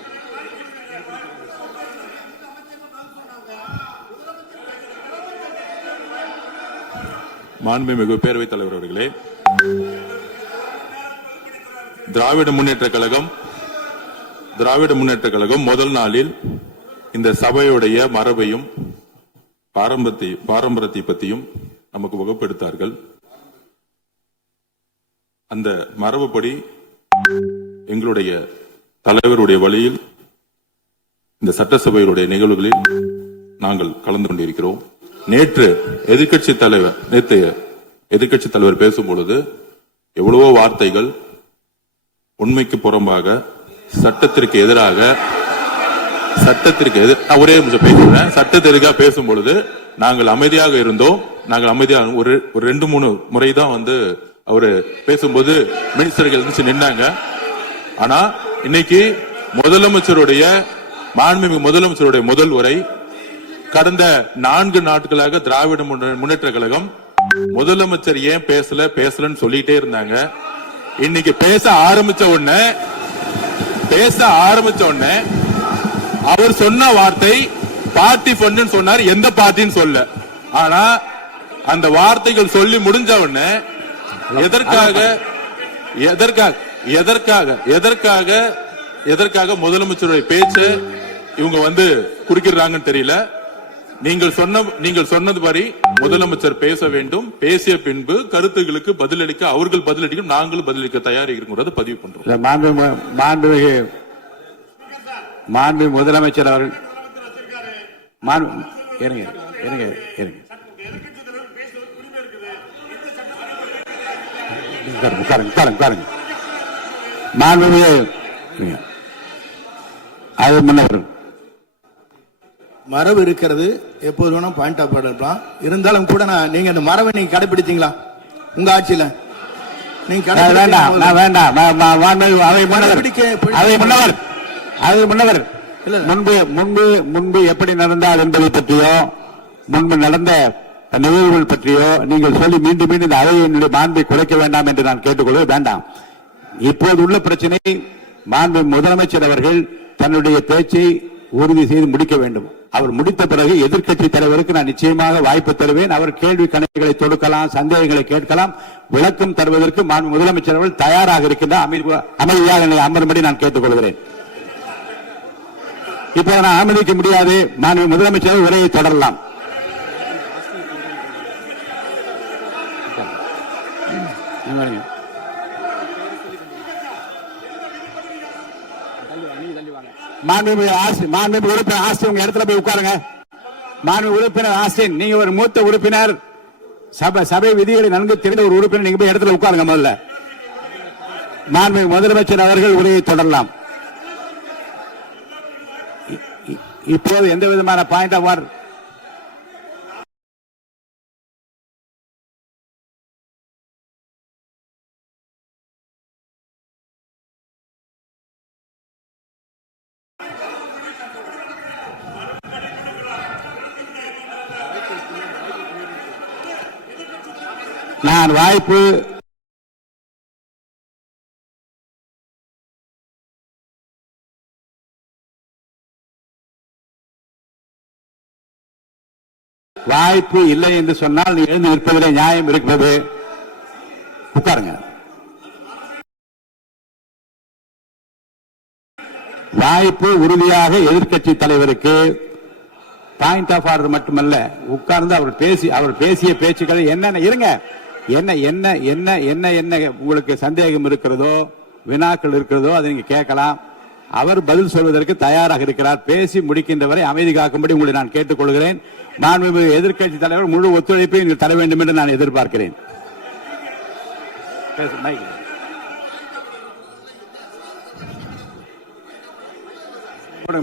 மாண்புமிகு பேரவைத் தலைவர் அவர்களே, திராவிட முன்னேற்ற கழகம் முதல் நாளில் இந்த சபையுடைய மரபையும் பாரம்பரியத்தை பற்றியும் நமக்கு வகுப்பெடுத்தார்கள். அந்த மரபுப்படி எங்களுடைய தலைவருடைய வழியில் இந்த சட்டசபையுடைய நிகழ்வுகளில் நாங்கள் கலந்து கொண்டிருக்கிறோம். நேற்று எதிர்க்கட்சி தலைவர் பேசும்பொழுது எவ்வளவோ வார்த்தைகள் உண்மைக்கு புறம்பாக சட்டத்திற்கு எதிராக ஒரே நிமிஷம் பேசுறேன். சட்டத்திற்காக பேசும் பொழுது நாங்கள் அமைதியாக இருந்தோம். ஒரு 2-3 முறை தான் வந்து அவரு பேசும்போது மினிஸ்டர்கள் நின்னாங்க. ஆனா இன்னைக்கு மாண்புமிகு முதலமைச்சருடைய முதல் உரை, கடந்த 4 நாட்களாக திராவிட முன்னேற்ற கழகம் முதலமைச்சர் ஏன் பேசலன்னு சொல்லிட்டே இருந்தாங்க. இன்னைக்கு பேச ஆரம்பிச்ச உடனே அவர் சொன்ன வார்த்தை பார்ட்டி ஃபண்ட் சொன்னார். எந்த பார்ட்டின்னு சொல்ல. ஆனா அந்த வார்த்தைகள் சொல்லி முடிஞ்ச உடனே எதற்காக முதலமைச்சருடைய பேச்சு இவங்க வந்து குறுக்கிறாங்கன்னு தெரியல. நீங்கள் சொன்னது படி முதலமைச்சர் பேச வேண்டும். பேசிய பின்பு கருத்துகளுக்கு பதிலளிக்க அவர்கள் பதிலளிக்கும், நாங்களும் பதிலளிக்க தயாராக இருக்கிறது பதிவு பண்றோம். மாண்புமிகு முதலமைச்சர் அவர்கள் மரபு இருக்கிறது, எப்போது வேணும் பாயிண்ட் ஆஃப் ஆர்டர் இருக்கலாம். இருந்தாலும் கூட நீங்க அந்த மரபை நீங்க கடைபிடித்தீங்களா உங்க ஆட்சியில? நீங்க முன்னவர் முன்பு எப்படி நடந்தால் என்பதை பற்றியோ, முன்பு நடந்த நிகழ்வுகள் பற்றியோ நீங்கள் சொல்லி மீண்டும் இந்த அவையினுடைய மாண்பை குறைக்க வேண்டாம் என்று நான் கேட்டுக்கொள்ள வேண்டாம். இப்போது உள்ள பிரச்சனை, மாண்பு முதலமைச்சர் அவர்கள் தன்னுடைய பேச்சை உறுதி செய்து முடிக்க வேண்டும். அவர் முடித்த பிறகு எதிர்க்கட்சி தலைவருக்கு நான் நிச்சயமாக வாய்ப்பு தருவேன். அவர் கேள்வி கணக்குகளை தொடுக்கலாம், சந்தேகங்களை கேட்கலாம், விளக்கம் தருவதற்கு மாண்பு முதலமைச்சர் அவர்கள் தயாராக இருக்கின்றார். அமைதியாக என்னை அமரும்படி நான் கேட்டுக்கொள்கிறேன். இப்ப நான் அனுமதிக்க முடியாது. மாண்பு முதலமைச்சர் உரையை தொடரலாம். மாண்புமிகு உறுப்பினர் ஆஸ்டின் உங்க இடத்துல போய் உட்காருங்க. மாண்புமிகு உறுப்பினர் ஆஸ்டின், நீங்க ஒரு மூத்த உறுப்பினர், சபை விதிகளை நன்கு தெரிந்த ஒரு உறுப்பினர், நீங்க போய் இடத்துல உட்காருங்க. முதல்ல மாண்புமிகு முதலமைச்சர் அவர்கள் உரையை தொடரலாம். இப்போது எந்த விதமான பாயிண்ட் ஆஃப் ஆர்டர் நான் வாய்ப்பு வாய்ப்பு இல்லை என்று சொன்னால் நீ எழுந்து நிற்பதிலே நியாயம் இருக்கிறது. உட்காருங்க. வாய்ப்பு உறுதியாக எதிர்க்கட்சி தலைவருக்கு பாயிண்ட் ஆஃப் ஆர்டர் மட்டுமல்ல, உட்கார்ந்து அவர் பேசிய பேச்சுக்களை என்னென்ன இருங்க, என்ன என்ன என்ன என்ன என்ன உங்களுக்கு சந்தேகம் இருக்கிறதோ, வினாக்கள் இருக்கிறதோ அதை நீங்க கேட்கலாம். அவர் பதில் சொல்வதற்கு தயாராக இருக்கிறார். பேசி முடிக்கின்ற வரை அமைதி காக்கும்படி உங்களை நான் கேட்டுக்கொள்கிறேன். மாண்புமிகு எதிர்க்கட்சி தலைவர் முழு ஒத்துழைப்பை நீங்கள் தர வேண்டும் என்று நான் எதிர்பார்க்கிறேன்.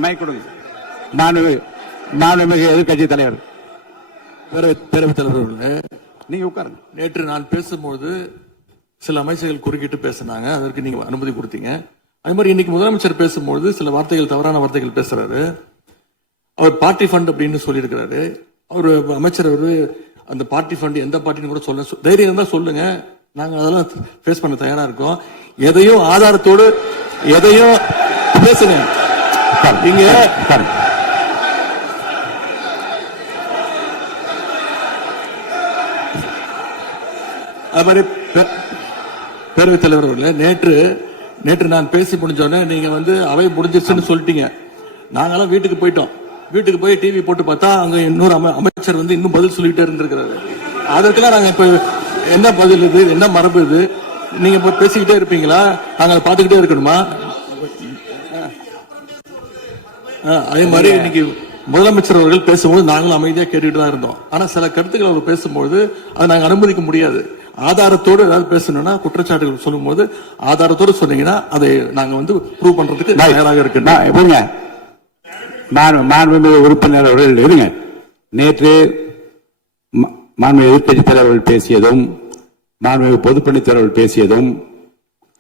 மைக் கொடுங்க. மாண்புமிகு எதிர்க்கட்சி தலைவர், பேரவைத் தலைவர், நீங்க உட்காருங்க. நேற்று நான் பேசும்போது சில அமைச்சர்கள் குறுக்கிட்டு பேசினாங்க, அதற்கு நீங்க அனுமதி கொடுத்தீங்க. அது மாதிரி இன்னைக்கு முதலமைச்சர் பேசும்போது சில வார்த்தைகள், தவறான வார்த்தைகள் பேசுறாரு. அவர் பார்ட்டி ஃபண்ட் அப்படின்னு சொல்லியிருக்கிறாரு. அவர் அமைச்சர் அந்த பார்ட்டி ஃபண்ட் எந்த பார்ட்டின்னு கூட சொல்ல தைரியம் இருந்தா சொல்லுங்க, நாங்க அதெல்லாம் ஃபேஸ் பண்ண தயாரா இருக்கோம். எதையும் ஆதாரத்தோடு எதையும் பேசுங்க. இங்க அது மாதிரி பேரவைத் தலைவர் அவர்களே, நேற்று நான் பேசி முடிஞ்சோடனே நீங்க அவை முடிஞ்சிருச்சுன்னு சொல்லிட்டீங்க. நாங்கெல்லாம் வீட்டுக்கு போயிட்டோம். வீட்டுக்கு போய் டிவி போட்டு பார்த்தா அங்க இன்னொரு அமைச்சர் இன்னும் பதில் சொல்லிட்டே இருந்திருக்கிறாரு. அதற்கெல்லாம் நாங்க இப்ப என்ன பதில் இது, என்ன மரபு இது? நீங்க இப்ப பேசிக்கிட்டே இருப்பீங்களா? நாங்க அதை பார்த்துக்கிட்டே இருக்கணுமா? அதே மாதிரி இன்னைக்கு முதலமைச்சர் அவர்கள் பேசும்போது நாங்களும் அமைதியா கேட்டுட்டு தான் இருந்தோம். ஆனா சில கருத்துக்கள் அவர் பேசும்போது அதை நாங்க அனுமதிக்க முடியாது. ஆதாரத்தோடு ஏதாவது பேசணும்னா, குற்றச்சாட்டுகள் சொல்லும் போது ஆதாரத்தோடு சொன்னீங்கன்னா அதை நாங்க ப்ரூவ் பண்றதுக்கு தயாராக இருக்கு. மாண்புமிகு உறுப்பினர் அவர்கள் இருங்க. நேற்று மாண்புமிகு எதிர்க்கட்சி தலைவர்கள் பேசியதும், மாண்புமிகு பொதுப்பணித் தலைவர்கள் பேசியதும்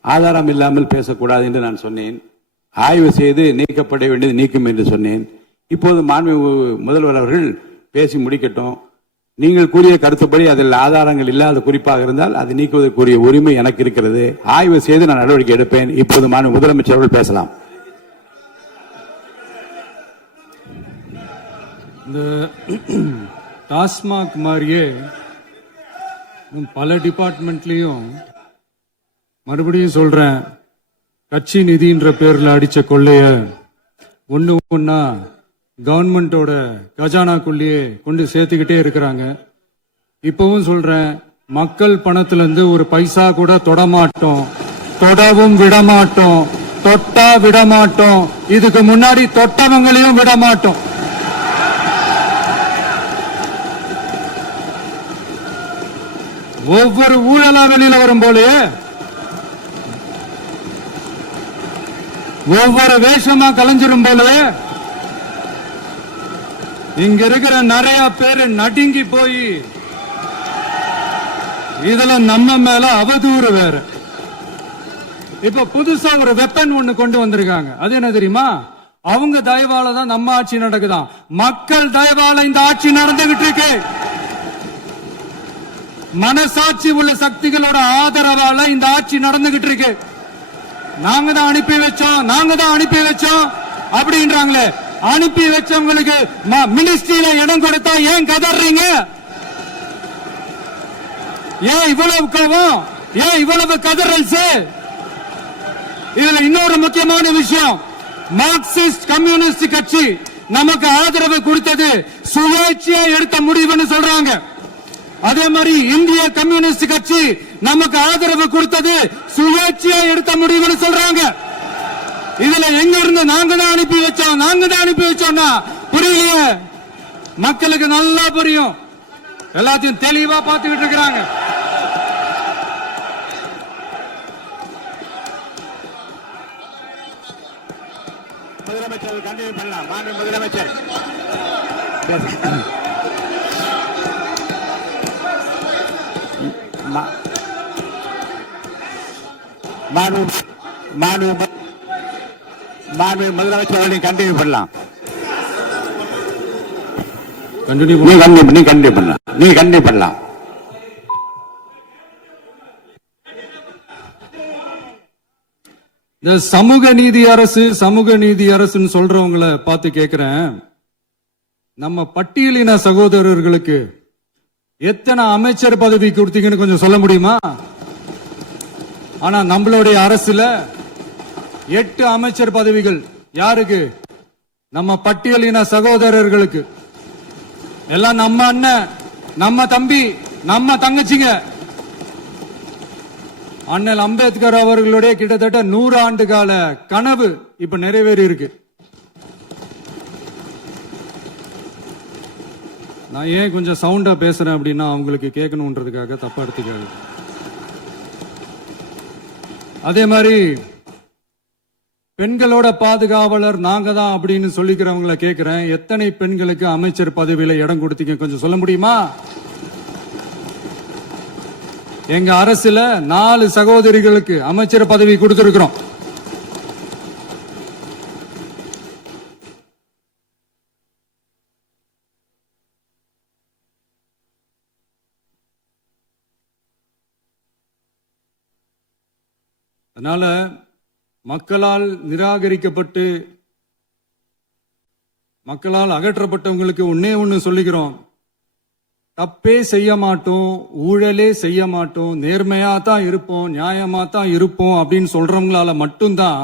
ஆதாரம் இல்லாமல் பேசக்கூடாது என்று நான் சொன்னேன். ஆய்வு செய்து நீக்கப்பட வேண்டியது நீக்கும் என்று சொன்னேன். இப்போது மாண்புமிகு முதல்வர் அவர்கள் பேசி முடிக்கட்டும். நீங்கள் கூறிய கருத்துப்படி அதில் ஆதாரங்கள் இல்லாத குறிப்பாக இருந்தால் அது நீக்குவதற்குரிய உரிமை எனக்கு இருக்கிறது. ஆய்வு செய்து நான் நடவடிக்கை எடுப்பேன். இப்போது மாண்புமிகு முதலமைச்சர் அவர்கள் பேசலாம். இந்த டாஸ்மாக் மாதிரியே பல டிபார்ட்மெண்ட்லயும், மறுபடியும் சொல்றேன், கட்சி நிதின்ற பேர்ல அடிச்ச கொள்ளைய ஒன்னா கவர்மெண்டோட கஜானாக்குள்ளேயே கொண்டு சேர்த்துக்கிட்டே இருக்கிறாங்க. இப்பவும் சொல்றேன், மக்கள் பணத்துல இருந்து ஒரு பைசா கூட தொடமாட்டோம், தொடவும் விடமாட்டோம், தொட்டா விடமாட்டோம். இதுக்கு முன்னாடி தொட்டவங்களையும் விடமாட்டோம். ஒவ்வொரு ஊழலா வெளியில வரும் போலே, ஒவ்வொரு வேஷமா கலைஞ்சிரும் போலே, இங்க இருக்கிற நிறைய பேரு நடுங்கி போய் இதுல நம்ம மேல அவதூறு வேற. இப்ப புதுசா ஒரு வெப்பன் ஒண்ணு கொண்டு வந்திருக்காங்க. அது என்ன தெரியுமா? அவங்க தயவால தான் நம்ம ஆட்சி நடக்குதான். மக்கள் தயவால இந்த ஆட்சி நடந்துகிட்டு இருக்கு. மனசாட்சி உள்ள சக்திகளோட ஆதரவால இந்த ஆட்சி நடந்துகிட்டு இருக்கு. நாங்க தான் அனுப்பி வச்சோம் அப்படின்றாங்களே. அனுப்பி வச்சவங்களுக்கு மினிஸ்ட்ரியில இடம் கொடுத்தா ஏன் கதறீங்க? ஏன் இவ்வளவு கோபம்? ஏன் இவ்வளவு கதறல்? இதுல இன்னொரு முக்கியமான விஷயம், மார்க்சிஸ்ட் கம்யூனிஸ்ட் கட்சி நமக்கு ஆதரவு கொடுத்தது சுயேட்சையா எடுத்த முடிவுன்னு சொல்றாங்க. அதே மாதிரி இந்திய கம்யூனிஸ்ட் கட்சி நமக்கு ஆதரவு கொடுத்தது சுயேட்சையா எடுத்த முடிவுன்னு சொல்றாங்க. இதுல எங்க இருந்து நாங்க தான் அனுப்பி வச்சோம்னா புரியலையே. மக்களுக்கு நல்லா புரியும். எல்லாத்தையும் தெளிவா பார்த்துக்கிட்டு இருக்கிறாங்க. முதலமைச்சர் கண்டினியூ பண்ணலாம். மாண்புமிகு முதலமைச்சர் முதலமைச்சர் கண்டினியூ பண்ணலாம். நீ கண்டினியூ பண்ணலாம். இந்த சமூக நீதி அரசுன்னு சொல்றவங்களை பார்த்து கேட்கிறேன். நம்ம பட்டியலின சகோதரர்களுக்கு எத்தனை அமைச்சர் பதவி கொடுத்தீங்கன்னு கொஞ்சம் சொல்ல முடியுமா? ஆனா நம்மளுடைய அரசுல 8 அமைச்சர் பதவிகள் யாருக்கு? நம்ம பட்டியலின சகோதரர்களுக்கு. எல்லாம் நம்ம அண்ணன், நம்ம தம்பி, நம்ம தங்கச்சிங்க. அண்ணல் அம்பேத்கர் அவர்களுடைய கிட்டத்தட்ட 100 ஆண்டு கால கனவு இப்ப நிறைவேறி இருக்கு. நான் ஏன் கொஞ்சம் சவுண்டா பேசுறேன் அப்படின்னா அவங்களுக்கு கேட்கணும்ன்றதுக்காக தப்பா எடுத்துக்காது. அதே மாதிரி பெண்களோட பாதுகாவலர் நாங்க தான் அப்படின்னு சொல்லிக்கிறவங்கள கேட்கிறேன், எத்தனை பெண்களுக்கு அமைச்சர் பதவியில இடம் கொடுத்தீங்க கொஞ்சம் சொல்ல முடியுமா? எங்க அரசுல 4 சகோதரிகளுக்கு அமைச்சர் பதவி கொடுத்திருக்கிறோம். அதனால மக்களால் நிராகரிக்கப்பட்டு மக்களால் அகற்றப்பட்டவங்களுக்கு ஒன்னே ஒன்னு சொல்லிக்கிறோம், தப்பே செய்ய மாட்டோம், ஊழலே செய்ய மாட்டோம், நேர்மையா தான் இருப்போம், நியாயமா தான் இருப்போம் அப்படின்னு சொல்றவங்களால மட்டும்தான்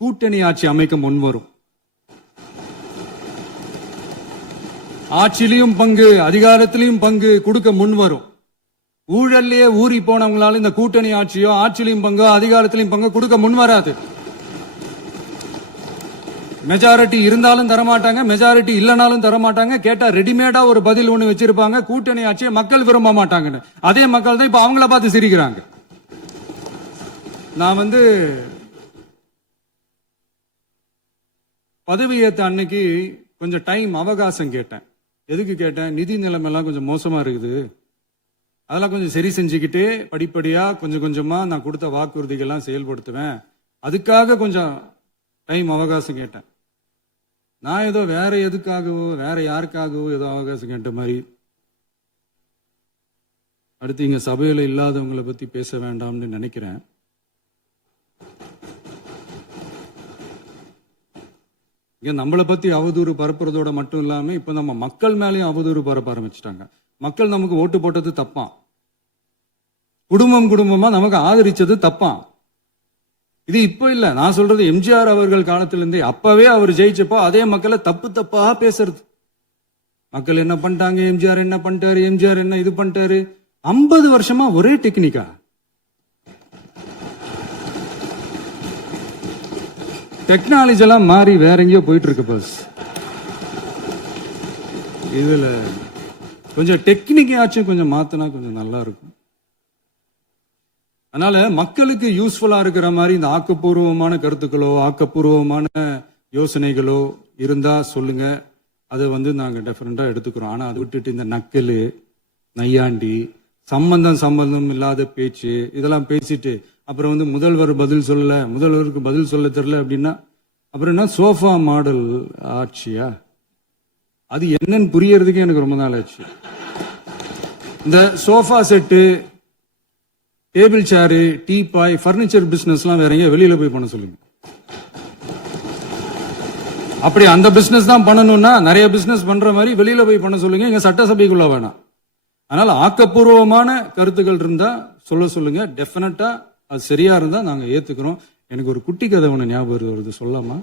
கூட்டணி ஆட்சி அமைக்க முன்வரும். ஆட்சியிலையும் பங்கு, அதிகாரத்திலையும் பங்கு கொடுக்க முன்வரும். ஊழல்லையே ஊறி போனவங்களால இந்த கூட்டணி ஆட்சியோ ஆட்சியிலையும் பங்கோ அதிகாரத்திலையும் பங்கு கொடுக்க முன்வராது. மெஜாரிட்டி இருந்தாலும் தரமாட்டாங்க, மெஜாரிட்டி இல்லைனாலும் தரமாட்டாங்க. கேட்டா ரெடிமேடா ஒரு பதில் ஒண்ணு வச்சிருப்பாங்க, கூட்டணி ஆட்சியை மக்கள் விரும்ப மாட்டாங்கன்னு. அதே மக்கள் தான் இப்ப அவங்கள பார்த்து சிரிக்கிறாங்க. நான் பதவி ஏத்த அன்னைக்கு கொஞ்சம் டைம் அவகாசம் கேட்டேன். எதுக்கு கேட்டேன்? நிதி நிலைமைலாம் கொஞ்சம் மோசமா இருக்குது, அதெல்லாம் கொஞ்சம் சரி செஞ்சுக்கிட்டு படிப்படியா கொஞ்சம் கொஞ்சமா நான் கொடுத்த வாக்குறுதிகள்லாம் செயல்படுத்துவேன், அதுக்காக கொஞ்சம் டைம் அவகாசம் கேட்டேன். நான் ஏதோ வேற எதுக்காகவோ வேற யாருக்காகவோ ஏதோ அவகாசம் கேட்ட மாதிரி. அடுத்து இங்க சபையில இல்லாதவங்களை பத்தி பேச வேண்டாம்னு நினைக்கிறேன். இங்க நம்மளை பத்தி அவதூறு பரப்புறதோட மட்டும் இல்லாம இப்ப நம்ம மக்கள் மேலேயும் அவதூறு பரப்ப ஆரம்பிச்சுட்டாங்க. மக்கள் நமக்கு ஓட்டு போட்டது தப்பான், குடும்பம் குடும்பமா நமக்கு ஆதரிச்சது தப்பான். இது இப்ப இல்ல, நான் சொல்றது எம்ஜிஆர் அவர்கள் காலத்திலிருந்தே. அப்பவே அவர் ஜெயிச்சப்போ அதே மக்களை தப்பு தப்பா பேசுறது. மக்கள் என்ன பண்ணிட்டாங்க, எம்ஜிஆர் என்ன பண்ணிட்டாரு, எம்ஜிஆர் என்ன இது பண்ணிட்டாரு. 50 வருஷமா ஒரே டெக்னிக்கா. டெக்னாலஜி எல்லாம் மாறி வேற எங்கேயோ போயிட்டு இருக்கு பஸ். இதுல கொஞ்சம் டெக்னிக்காச்சும் கொஞ்சம் மாத்தினா கொஞ்சம் நல்லா இருக்கும். அதனால மக்களுக்கு யூஸ்ஃபுல்லா இருக்கிற மாதிரி இந்த ஆக்கப்பூர்வமான கருத்துக்களோ ஆக்கப்பூர்வமான யோசனைகளோ இருந்தா சொல்லுங்க, அதை நாங்க டெஃபரெண்டா எடுத்துக்கிறோம். ஆனா அதை விட்டுட்டு இந்த நக்கல் நையாண்டி சம்பந்தம் இல்லாத பேச்சு இதெல்லாம் பேசிட்டு அப்புறம் முதல்வர் பதில் சொல்லல, முதல்வருக்கு பதில் சொல்ல தெரியல அப்படின்னா அப்புறம் என்ன சோஃபா மாடல் ஆட்சியா? அது என்னன்னு புரியறதுக்கு எனக்கு ரொம்ப நாள் ஆச்சு. இந்த சோஃபா செட்டு, டேபிள் சேரு, டீபாய், பர்னிச்சர் பிசினஸ் எல்லாம் வேற எங்க வெளியில போய் பண்ண சொல்லுங்க. அப்படி அந்த பிசினஸ் தான் பண்ணணும்னா நிறைய பிசினஸ் பண்ற மாதிரி வெளியில போய் பண்ண சொல்லுங்க, இங்க சட்டசபைக்குள்ள வேணாம். அதனால ஆக்கப்பூர்வமான கருத்துக்கள் இருந்தா சொல்லுங்க, டெஃபினட்டா அது சரியா இருந்தா நாங்க ஏத்துக்கிறோம். எனக்கு ஒரு குட்டி கதை ஒண்ணு ஞாபகம் வருது, சொல்லாமா?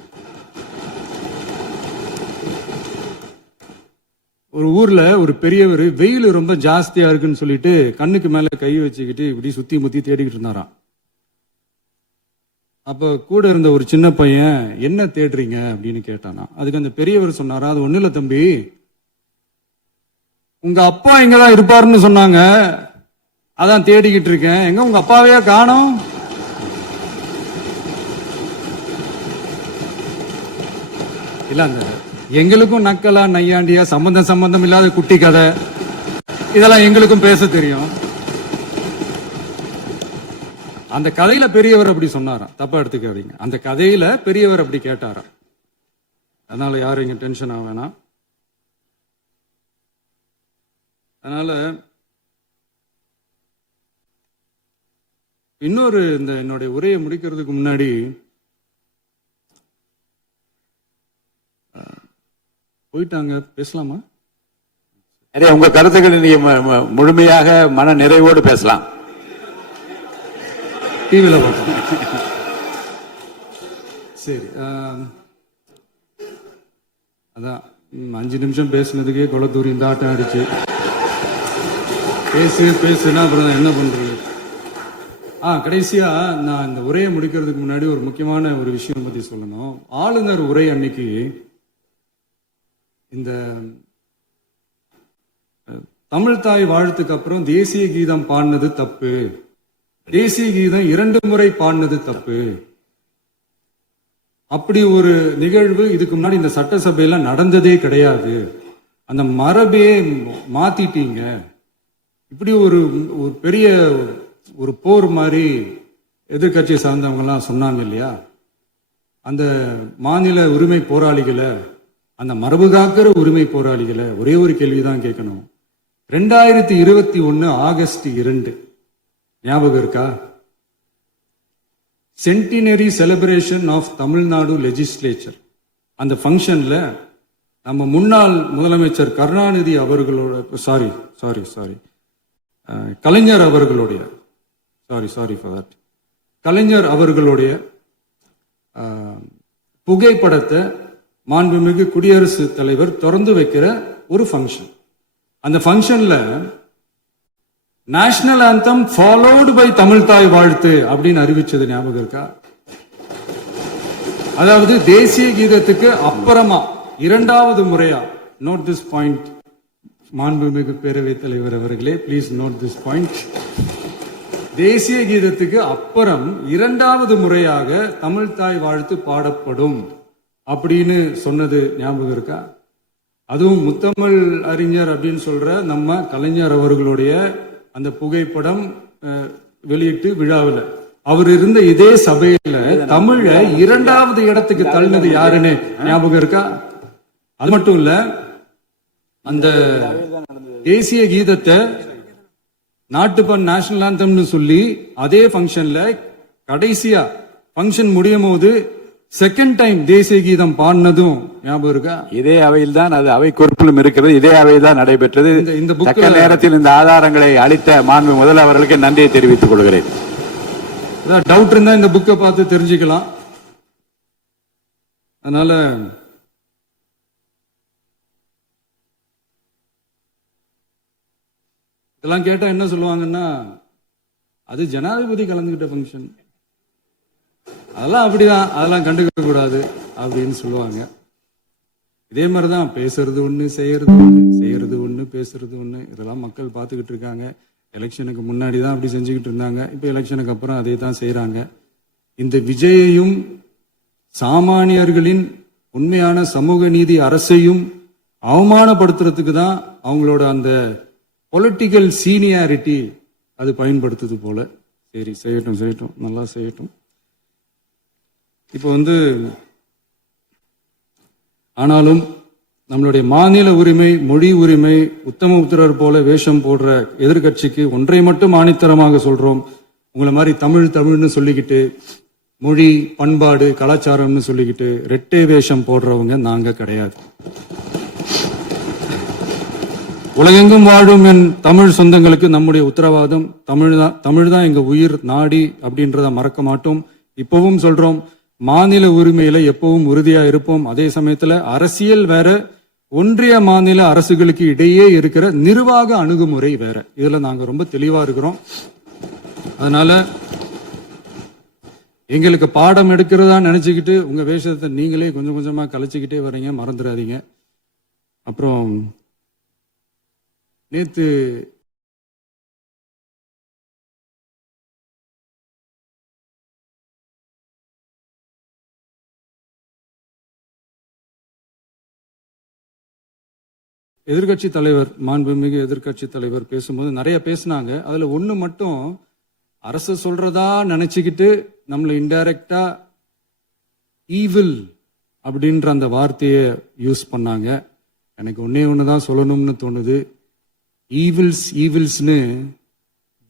ஒரு ஊர்ல ஒரு பெரியவர் வெயில் ரொம்ப ஜாஸ்தியா இருக்குன்னு சொல்லிட்டு கண்ணுக்கு மேல கை வச்சுக்கிட்டு இப்படி சுத்தி முத்தி தேடிக்கிட்டு இருந்தாராம். அப்ப கூட இருந்த ஒரு சின்ன பையன் என்ன தேடுறீங்க அப்படின்னு கேட்டானா. அதுக்கு அந்த பெரியவர் சொன்னாரா, அது ஒண்ணு இல்ல தம்பி, உங்க அப்பா இங்கதான் இருப்பாருன்னு சொன்னாங்க, அதான் தேடிக்கிட்டு இருக்கேன், எங்க உங்க அப்பாவையா காணோம்? இல்ல அந்த எங்களுக்கும் நக்கலா நையாண்டியா சம்பந்தம் இல்லாத குட்டி கதை இதெல்லாம் எங்களுக்கும் பேச தெரியும். அந்த கதையில பெரியவர் அப்படி சொன்னாராம், தப்பா எடுத்துக்காதீங்க. அந்த கதையில பெரியவர் அப்படி கேட்டாராம். அதனால யாரும் இங்க டென்ஷன் ஆக வேணாம். அதனால இன்னொரு இந்த என்னுடைய உரையை முடிக்கிறதுக்கு முன்னாடி போயிட்டாங்க, பேசலாமா? நிறைய உங்க கருத்துக்களை நீங்க முழுமையாக மன நிறைவோடு பேசலாம். டிவியில் பார்ப்போம். சரி, அதான் 5 நிமிஷம் பேசுனதுக்கே கொலை தூரி இந்த ஆட்டம் அடிச்சு பேசுனா அப்புறம் என்ன பண்றது? கடைசியா நான் இந்த உரையை முடிக்கிறதுக்கு முன்னாடி ஒரு முக்கியமான ஒரு விஷயம் பத்தி சொல்லணும். ஆளுநர் உரை அன்னைக்கு இந்த தமிழ் தாய் வாழ்த்துக்கு அப்புறம் தேசிய கீதம் பாடினது தப்பு, தேசிய கீதம் 2 முறை பாடினது தப்பு, அப்படி ஒரு நிகழ்வு இதுக்கு முன்னாடி இந்த சட்டசபையில நடந்ததே கிடையாது, அந்த மரபே மாத்திட்டீங்க, இப்படி ஒரு பெரிய ஒரு போர் மாதிரி எதிர்கட்சியை சார்ந்தவங்க எல்லாம் சொன்னாங்க இல்லையா? அந்த மாநில உரிமை போராளிகளை, அந்த மரபு காக்கிற உரிமை போராளிகளை ஒரே ஒரு கேள்விதான் கேட்கணும். 2021 ஆகஸ்ட் 2 ஞாபகம் இருக்கா? Centenary celebration of Tamil Nadu legislature. அந்த ஃபங்க்ஷன்ல நம்ம முன்னாள் முதலமைச்சர் கருணாநிதி அவர்களோட கலைஞர் அவர்களுடைய கலைஞர் அவர்களுடைய புகைப்படத்தை மாண்புமிகு குடியரசுத் தலைவர் திறந்து வைக்கிற ஒரு ஃபங்க்ஷன். அந்த ஃபங்க்ஷன்ல national anthem followed by Tamil தாய் வாழ்த்து அப்படின்னு அறிவிச்சது ஞாபகம் இருக்கா? அதாவது தேசிய கீதத்துக்கு அப்புறமா 2வது முறையா, நோட் திஸ் பாயிண்ட் மாண்புமிகு பேரவைத் தலைவர் அவர்களே, பிளீஸ் நோட் திஸ் பாயிண்ட். தேசிய கீதத்துக்கு அப்புறம் 2வது முறையாக தமிழ் தாய் வாழ்த்து பாடப்படும் அப்படின்னு சொன்னது ஞாபகம் இருக்கா? அதுவும் முத்தமிழ் அறிஞர் அப்படின்னு சொல்ற நம்ம கலைஞர் அவர்களுடைய அந்த புகைப்படம் வெளியிட்டு விழாவில் அவர் இருந்த இதே சபையில தமிழ 2வது இடத்துக்கு தள்ளினது யாருன்னு ஞாபகம் இருக்கா? அது மட்டும் இல்ல, அந்த தேசிய கீதத்தை நாட்டுப்பண் நேஷனல் ஆந்தம்னு சொல்லி அதே ஃபங்க்ஷன்ல கடைசியா ஃபங்க்ஷன் முடியும் போது செகண்ட் டைம் தேசிய கீதம் பாடினதும் ஞாபகம் இருக்கா? இதே அவையில் தான், அது அவை குறிப்பிலும் இருக்கிறது, இதே அவையில் தான் நடைபெற்றது. இந்த தக்க நேரத்தில் இந்த ஆதாரங்களை அளித்த மாண்பு முதல்வர்களுக்கு நன்றியை தெரிவித்துக் கொள்கிறேன். டவுட் இருந்தா இந்த புக்கை பார்த்து தெரிஞ்சுக்கலாம். அதனால இதெல்லாம் கேட்டா என்ன சொல்லுவாங்கன்னா, அது ஜனாதிபதி கலந்துகிட்ட ஃபங்க்ஷன், அதெல்லாம் அப்படிதான், அதெல்லாம் கண்டுக்க கூடாது அப்படின்னு சொல்லுவாங்க. இதே மாதிரிதான் பேசுறது ஒண்ணு, செய்யறது ஒண்ணு, பேசுறது ஒண்ணு. இதெல்லாம் மக்கள் பார்த்துக்கிட்டு இருக்காங்க. எலெக்ஷனுக்கு முன்னாடி தான் அப்படி செஞ்சுக்கிட்டு இருந்தாங்க, இப்ப எலெக்ஷனுக்கு அப்புறம் அதே தான் செய்யறாங்க. இந்த விஜயையும் சாமானியர்களின் உண்மையான சமூக நீதி அரசையும் அவமானப்படுத்துறதுக்கு தான் அவங்களோட அந்த பொலிட்டிக்கல் சீனியாரிட்டி அது பயன்படுத்துது போல. சரி, செய்யட்டும், நல்லா செய்யட்டும். இப்போ ஆனாலும் நம்மளுடைய மாநில உரிமை, மொழி உரிமை, உத்தமபுத்திரர் போல வேஷம் போடுற எதிர்கட்சிக்கு ஒன்றை மட்டும் ஆணித்தரமாக சொல்றோம். உங்களை மாதிரி தமிழ்னு சொல்லிக்கிட்டு, மொழி, பண்பாடு, கலாச்சாரம்னு சொல்லிக்கிட்டு ரெட்டை வேஷம் போடுறவங்க நாங்க கிடையாது. உலகெங்கும் வாழும் என் தமிழ் சொந்தங்களுக்கு நம்முடைய உத்தரவாதம் தமிழ் தான் எங்க உயிர் நாடி அப்படின்றத மறக்க மாட்டோம். இப்பவும் சொல்றோம், மாநில உரிமையில எப்பவும் உறுதியா இருப்போம். அதே சமயத்துல அரசியல் வேற, ஒன்றிய மாநில அரசுகளுக்கு இடையே இருக்கிற நிர்வாக அணுகுமுறை வேற. இதுல நாங்க ரொம்ப தெளிவா இருக்கிறோம். அதனால எங்களுக்கு பாடம் எடுக்கிறதா நினைச்சுக்கிட்டு உங்க வேஷத்தை நீங்களே கொஞ்சம் கொஞ்சமா கலைச்சிக்கிட்டே வர்றீங்க, மறந்துடாதீங்க. அப்புறம் நேத்து எதிர்கட்சி தலைவர், மாண்புமிகு எதிர்கட்சி தலைவர் பேசும்போது நிறைய பேசினாங்க. அதுல ஒண்ணு மட்டும் அரசு சொல்றதா நினைச்சுக்கிட்டு நம்மள இன்டைரக்டா ஈவில் அப்படின்ற அந்த வார்த்தையை யூஸ் பண்ணாங்க. எனக்கு ஒண்ணுதான் சொல்லணும்னு தோணுது. ஈவில்ஸ்னு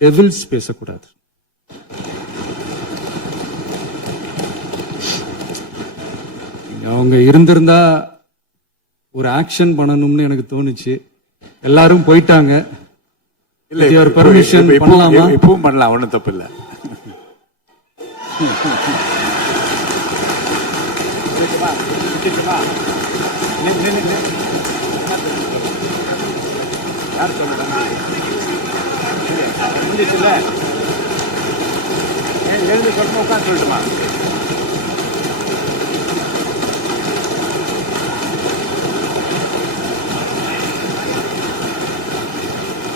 டெவில்ஸ் பேசக்கூடாது. அவங்க இருந்திருந்தா ஒரு ஆக்ஷன் பண்ணணும்னு எனக்கு தோணுச்சு. எல்லாரும் போயிட்டாங்க. இல்ல With your இப்போ- permission இப்போ- இப்போ- பண்ணலாமா? இப்பவும் பண்ணலாம், ஒண்ணும் தப்பு இல்ல. யார் சொல்றாங்க? முடிச்சுல எழுந்து சொல்லணும், உட்காந்து சொல்லட்டுமா?